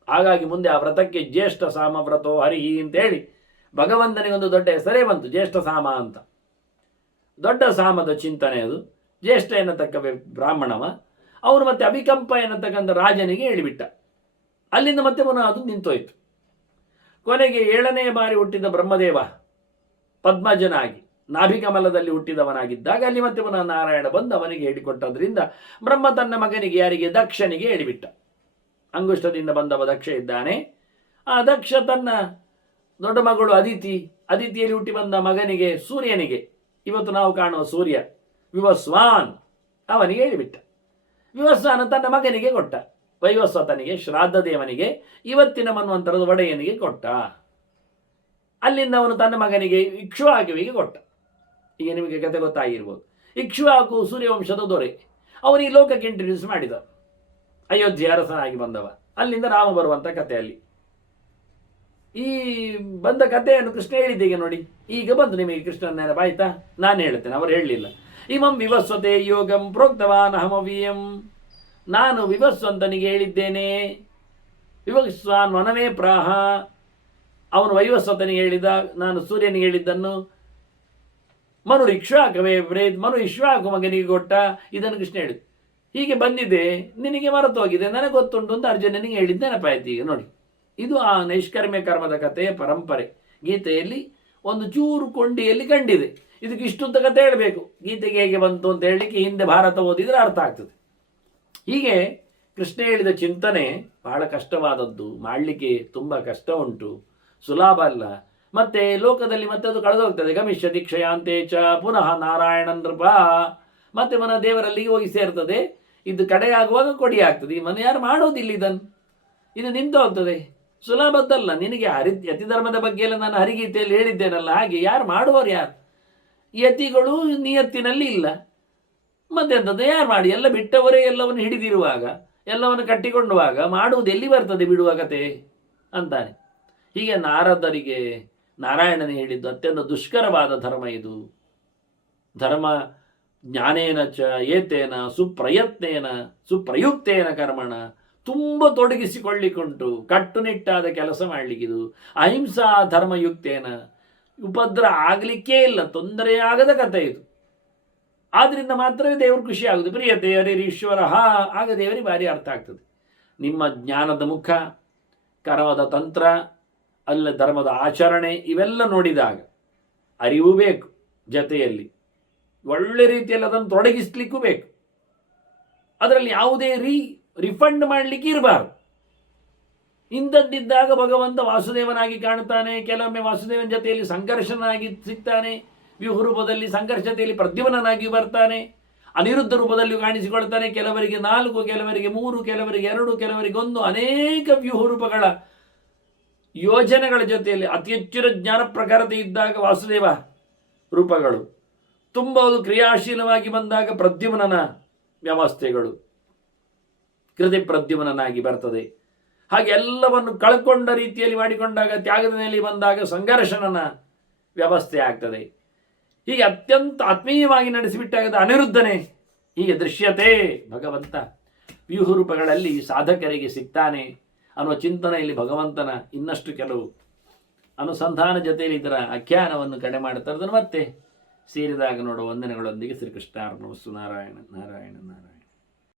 ಹಾಗಾಗಿ ಮುಂದೆ ಆ ವ್ರತಕ್ಕೆ ಜ್ಯೇಷ್ಠ ಸಾಮ ವ್ರತೋ ಹರಿಹಿ ಅಂತೇಳಿ ಭಗವಂತನಿಗೆ ಒಂದು ದೊಡ್ಡ ಹೆಸರೇ ಬಂತು, ಜ್ಯೇಷ್ಠ ಸಾಮ ಅಂತ. ದೊಡ್ಡ ಸಾಮದ ಚಿಂತನೆ ಅದು. ಜ್ಯೇಷ್ಠ ಎನ್ನತಕ್ಕ ಬ್ರಾಹ್ಮಣವ. ಅವನು ಮತ್ತೆ ಅಭಿಕಂಪ ಎನ್ನತಕ್ಕಂಥ ರಾಜನಿಗೆ ಹೇಳಿಬಿಟ್ಟ. ಅಲ್ಲಿಂದ ಮತ್ತೆ ಪುನಃ ಅದು ನಿಂತೋಯ್ತು. ಕೊನೆಗೆ 7ನೇ ಬಾರಿ ಹುಟ್ಟಿದ ಬ್ರಹ್ಮದೇವ ಪದ್ಮಜನಾಗಿ ನಾಭಿಕಮಲದಲ್ಲಿ ಹುಟ್ಟಿದವನಾಗಿದ್ದಾಗ ಅಲ್ಲಿ ಮತ್ತೆ ಪುನಃ ನಾರಾಯಣ ಬಂದು ಅವನಿಗೆ ಹೇಳಿಕೊಟ್ಟದ್ರಿಂದ ಬ್ರಹ್ಮ ತನ್ನ ಮಗನಿಗೆ, ಯಾರಿಗೆ, ದಕ್ಷನಿಗೆ ಹೇಳಿಬಿಟ್ಟ. ಅಂಗುಷ್ಟದಿಂದ ಬಂದವ ದಕ್ಷ ಇದ್ದಾನೆ. ಆ ದಕ್ಷ ತನ್ನ ದೊಡ್ಡ ಮಗಳು ಅದಿತಿಯಲ್ಲಿ ಹುಟ್ಟಿ ಬಂದ ಮಗನಿಗೆ, ಸೂರ್ಯನಿಗೆ, ಇವತ್ತು ನಾವು ಕಾಣುವ ಸೂರ್ಯ ವಿವಸ್ವಾನ್, ಅವನಿಗೆ ಹೇಳಿಬಿಟ್ಟ. ವಿವಸ್ವಾನ ತನ್ನ ಮಗನಿಗೆ ಕೊಟ್ಟ, ವೈವಸ್ವತನಿಗೆ, ಶ್ರಾದ್ದ ದೇವನಿಗೆ, ಇವತ್ತಿನ ಮನ್ವಂತರದ ಒಡೆಯನಿಗೆ ಕೊಟ್ಟ. ಅಲ್ಲಿಂದ ಅವನು ತನ್ನ ಮಗನಿಗೆ ಇಕ್ಷ್ವಾಕುವಿಗೆ ಕೊಟ್ಟ. ಈಗ ನಿಮಗೆ ಕತೆ ಗೊತ್ತಾಗಿರ್ಬೋದು. ಇಕ್ಷ್ವಾಕು ಸೂರ್ಯವಂಶದ ದೊರೆ. ಅವನಿಗೆ ಲೋಕಕ್ಕೆ ಇಂಟ್ರಡ್ಯೂಸ್ ಮಾಡಿದ, ಅಯೋಧ್ಯೆ ಅರಸನಾಗಿ ಬಂದವ. ಅಲ್ಲಿಂದ ರಾಮ ಬರುವಂಥ ಕಥೆಯಲ್ಲಿ ಈ ಬಂದ ಕಥೆಯನ್ನು ಕೃಷ್ಣ ಹೇಳಿದ್ದೀಗ ನೋಡಿ. ಈಗ ಬಂತು ನಿಮಗೆ ಕೃಷ್ಣನ ನೆನಪಾಯ್ತಾ? ನಾನು ಹೇಳ್ತೇನೆ, ಅವರು ಹೇಳಲಿಲ್ಲ. ಇಮಂ ವಿವಸ್ವತೆ ಯೋಗಂ ಪ್ರೋಕ್ತವಾನ್ ಅಹಮವೀಯಂ. ನಾನು ವಿವಸ್ವಂತನಿಗೆ ಹೇಳಿದ್ದೇನೆ. ವಿವಸ್ವಾನ್ ವನವೇ ಪ್ರಾಹ. ಅವನು ವೈವಸ್ವತನಿಗೆ ಹೇಳಿದ, ನಾನು ಸೂರ್ಯನಿಗೆ ಹೇಳಿದ್ದನ್ನು ಮನು ಇಕ್ಷ್ವಾಕವೇ ಬ್ರೇದ್, ಮನು ಇಕ್ಷ್ವಾಕು ಮಗನಿಗೆ ಕೊಟ್ಟ. ಇದನ್ನು ಕೃಷ್ಣ ಹೇಳಿದ. ಹೀಗೆ ಬಂದಿದೆ, ನಿನಗೆ ಮರೆತು ಹೋಗಿದೆ, ನನಗೆ ಗೊತ್ತುಂಟು ಅಂತ ಅರ್ಜುನನಿಗೆ ಹೇಳಿದ್ದ ನೆನಪಾಯ್ತು. ಈಗ ನೋಡಿ, ಇದು ಆ ನೈಷ್ಕರ್ಮ್ಯ ಕರ್ಮದ ಕಥೆಯ ಪರಂಪರೆ. ಗೀತೆಯಲ್ಲಿ ಒಂದು ಚೂರು ಕೊಂಡಿಯಲ್ಲಿ ಕಂಡಿದೆ. ಇದಕ್ಕೆ ಇಷ್ಟುದ್ದ ಕಥೆ ಹೇಳಬೇಕು, ಗೀತೆಗೆ ಹೇಗೆ ಬಂತು ಅಂತ ಹೇಳಲಿಕ್ಕೆ ಹಿಂದೆ ಭಾರತ ಓದಿದರೆ ಅರ್ಥ ಆಗ್ತದೆ. ಹೀಗೆ ಕೃಷ್ಣ ಹೇಳಿದ ಚಿಂತನೆ ಬಹಳ ಕಷ್ಟವಾದದ್ದು, ಮಾಡಲಿಕ್ಕೆ ತುಂಬ ಕಷ್ಟ ಉಂಟು, ಸುಲಭ ಅಲ್ಲ. ಮತ್ತೆ ಲೋಕದಲ್ಲಿ ಮತ್ತೆ ಅದು ಕಳೆದು ಹೋಗ್ತದೆ. ಗಮಿಷ್ಯ ದೀಕ್ಷಯಾಂತೆ ಚ ಪುನಃ ನಾರಾಯಣ ನೃಪ. ಮತ್ತೆ ಮನ ದೇವರಲ್ಲಿಗೆ ಹೋಗಿ ಸೇರ್ತದೆ. ಇದು ಕಡೆಯಾಗುವಾಗ ಕೊಡಿ ಆಗ್ತದೆ. ಈ ಮನೆ ಯಾರು ಮಾಡೋದಿಲ್ಲ, ಇದನ್ನು, ಇದು ನಿಂತು ಹೋಗ್ತದೆ. ಸುಲಭದ್ದಲ್ಲ. ನಿನಗೆ ಯತಿ ಧರ್ಮದ ಬಗ್ಗೆ ಎಲ್ಲ ನಾನು ಹರಿಗೀತೆಯಲ್ಲಿ ಹೇಳಿದ್ದೇನಲ್ಲ, ಹಾಗೆ ಯಾರು ಮಾಡುವವರು ಯಾರು? ಯತಿಗಳು ನಿಯತ್ತಿನಲ್ಲಿ ಇಲ್ಲ, ಮತ್ತೆಂಥದ್ದು ಯಾರು ಮಾಡಿ? ಎಲ್ಲ ಬಿಟ್ಟವರೇ ಎಲ್ಲವನ್ನು ಹಿಡಿದಿರುವಾಗ, ಎಲ್ಲವನ್ನು ಕಟ್ಟಿಕೊಂಡುವಾಗ ಮಾಡುವುದು ಎಲ್ಲಿ ಬರ್ತದೆ ಬಿಡುವ ಕತೆ ಅಂತಾನೆ. ಹೀಗೆ ನಾರದರಿಗೆ ನಾರಾಯಣನೇ ಹೇಳಿದ್ದು ಅತ್ಯಂತ ದುಷ್ಕರವಾದ ಧರ್ಮ ಇದು. ಧರ್ಮ ಜ್ಞಾನೇನ ಚ ಏತೇನ ಸುಪ್ರಯತ್ನೇನ ಸುಪ್ರಯುಕ್ತೇನ ಕರ್ಮಣ. ತುಂಬ ತೊಡಗಿಸಿಕೊಳ್ಳಿಕ್ಕುಂಟು, ಕಟ್ಟುನಿಟ್ಟಾದ ಕೆಲಸ ಮಾಡಲಿಕ್ಕಿದು. ಅಹಿಂಸಾ ಧರ್ಮಯುಕ್ತೇನ, ಉಪದ್ರ ಆಗಲಿಕ್ಕೇ ಇಲ್ಲ, ತೊಂದರೆ ಆಗದ ಕಥೆ ಇದು. ಆದ್ದರಿಂದ ಮಾತ್ರವೇ ದೇವರು ಖುಷಿ ಆಗುದು. ಪ್ರಿಯತೆ ಹರಿರೀಶ್ವರ, ಆಗ ದೇವರಿಗೆ ಭಾರಿ ಅರ್ಥ ಆಗ್ತದೆ. ನಿಮ್ಮ ಜ್ಞಾನದ ಮುಖ, ಕರ್ಮದ ತಂತ್ರ, ಅಲ್ಲ ಧರ್ಮದ ಆಚರಣೆ, ಇವೆಲ್ಲ ನೋಡಿದಾಗ ಅರಿವು ಬೇಕು, ಜೊತೆಯಲ್ಲಿ ಒಳ್ಳೆ ರೀತಿಯಲ್ಲಿ ಅದನ್ನು ತೊಡಗಿಸ್ಲಿಕ್ಕೂ ಬೇಕು. ಅದರಲ್ಲಿ ಯಾವುದೇ ರಿಫಂಡ್ ಮಾಡಲಿಕ್ಕೆ ಇರಬಾರ್ದು. ಇಂಥದ್ದಿದ್ದಾಗ ಭಗವಂತ ವಾಸುದೇವನಾಗಿ ಕಾಣ್ತಾನೆ. ಕೆಲವೊಮ್ಮೆ ವಾಸುದೇವನ ಜೊತೆಯಲ್ಲಿ ಸಂಘರ್ಷನಾಗಿ ಸಿಗ್ತಾನೆ. ವ್ಯೂಹ ರೂಪದಲ್ಲಿ ಸಂಘರ್ಷ ಜೊತೆಯಲ್ಲಿ ಪ್ರದ್ಯುಮ್ನಾಗಿ ಬರ್ತಾನೆ. ಅನಿರುದ್ಧ ರೂಪದಲ್ಲಿ ಕಾಣಿಸಿಕೊಳ್ತಾನೆ. ಕೆಲವರಿಗೆ 4, ಕೆಲವರಿಗೆ 3, ಕೆಲವರಿಗೆ 2, ಕೆಲವರಿಗೆ 1, ಅನೇಕ ವ್ಯೂಹ ರೂಪಗಳ ಯೋಜನೆಗಳ ಜೊತೆಯಲ್ಲಿ ಅತಿ ಹೆಚ್ಚಿನ ಜ್ಞಾನ ಪ್ರಖರತೆ ಇದ್ದಾಗ ವಾಸುದೇವ ರೂಪಗಳು, ತುಂಬ ಕ್ರಿಯಾಶೀಲವಾಗಿ ಬಂದಾಗ ಪ್ರದ್ಯುಮ್ನನ ವ್ಯವಸ್ಥೆಗಳು ಕೃತಿ ಪ್ರದ್ಯುಮ್ನಾಗಿ ಬರ್ತದೆ. ಹಾಗೆ ಎಲ್ಲವನ್ನು ಕಳ್ಕೊಂಡ ರೀತಿಯಲ್ಲಿ ಮಾಡಿಕೊಂಡಾಗ ತ್ಯಾಗದ ನೆಲೆ ಬಂದಾಗ ಸಂಘರ್ಷಣನ ವ್ಯವಸ್ಥೆ ಆಗ್ತದೆ. ಹೀಗೆ ಅತ್ಯಂತ ಆತ್ಮೀಯವಾಗಿ ನಡೆಸಿಬಿಟ್ಟಾಗದ ಅನಿರುದ್ಧನೇ ಹೀಗೆ ದೃಶ್ಯತೆ ಭಗವಂತ ವ್ಯೂಹ ರೂಪಗಳಲ್ಲಿ ಸಾಧಕರಿಗೆ ಸಿಗ್ತಾನೆ ಅನ್ನುವ ಚಿಂತನೆಯಲ್ಲಿ ಭಗವಂತನ ಇನ್ನಷ್ಟು ಕೆಲವು ಅನುಸಂಧಾನ ಜೊತೆಯಲ್ಲಿ ಇದರ ಆಖ್ಯಾನವನ್ನು ಕಡೆ ಮಾಡ್ತಾ ಇರೋದನ್ನು ಮತ್ತೆ ಸೇರಿದಾಗ ನೋಡುವ ವಂದನೆಗಳೊಂದಿಗೆ ಶ್ರೀಕೃಷ್ಣಾರ್ಪಣಮಸ್ತು. ನಾರಾಯಣ ನಾರಾಯಣ ನಾರಾಯಣ.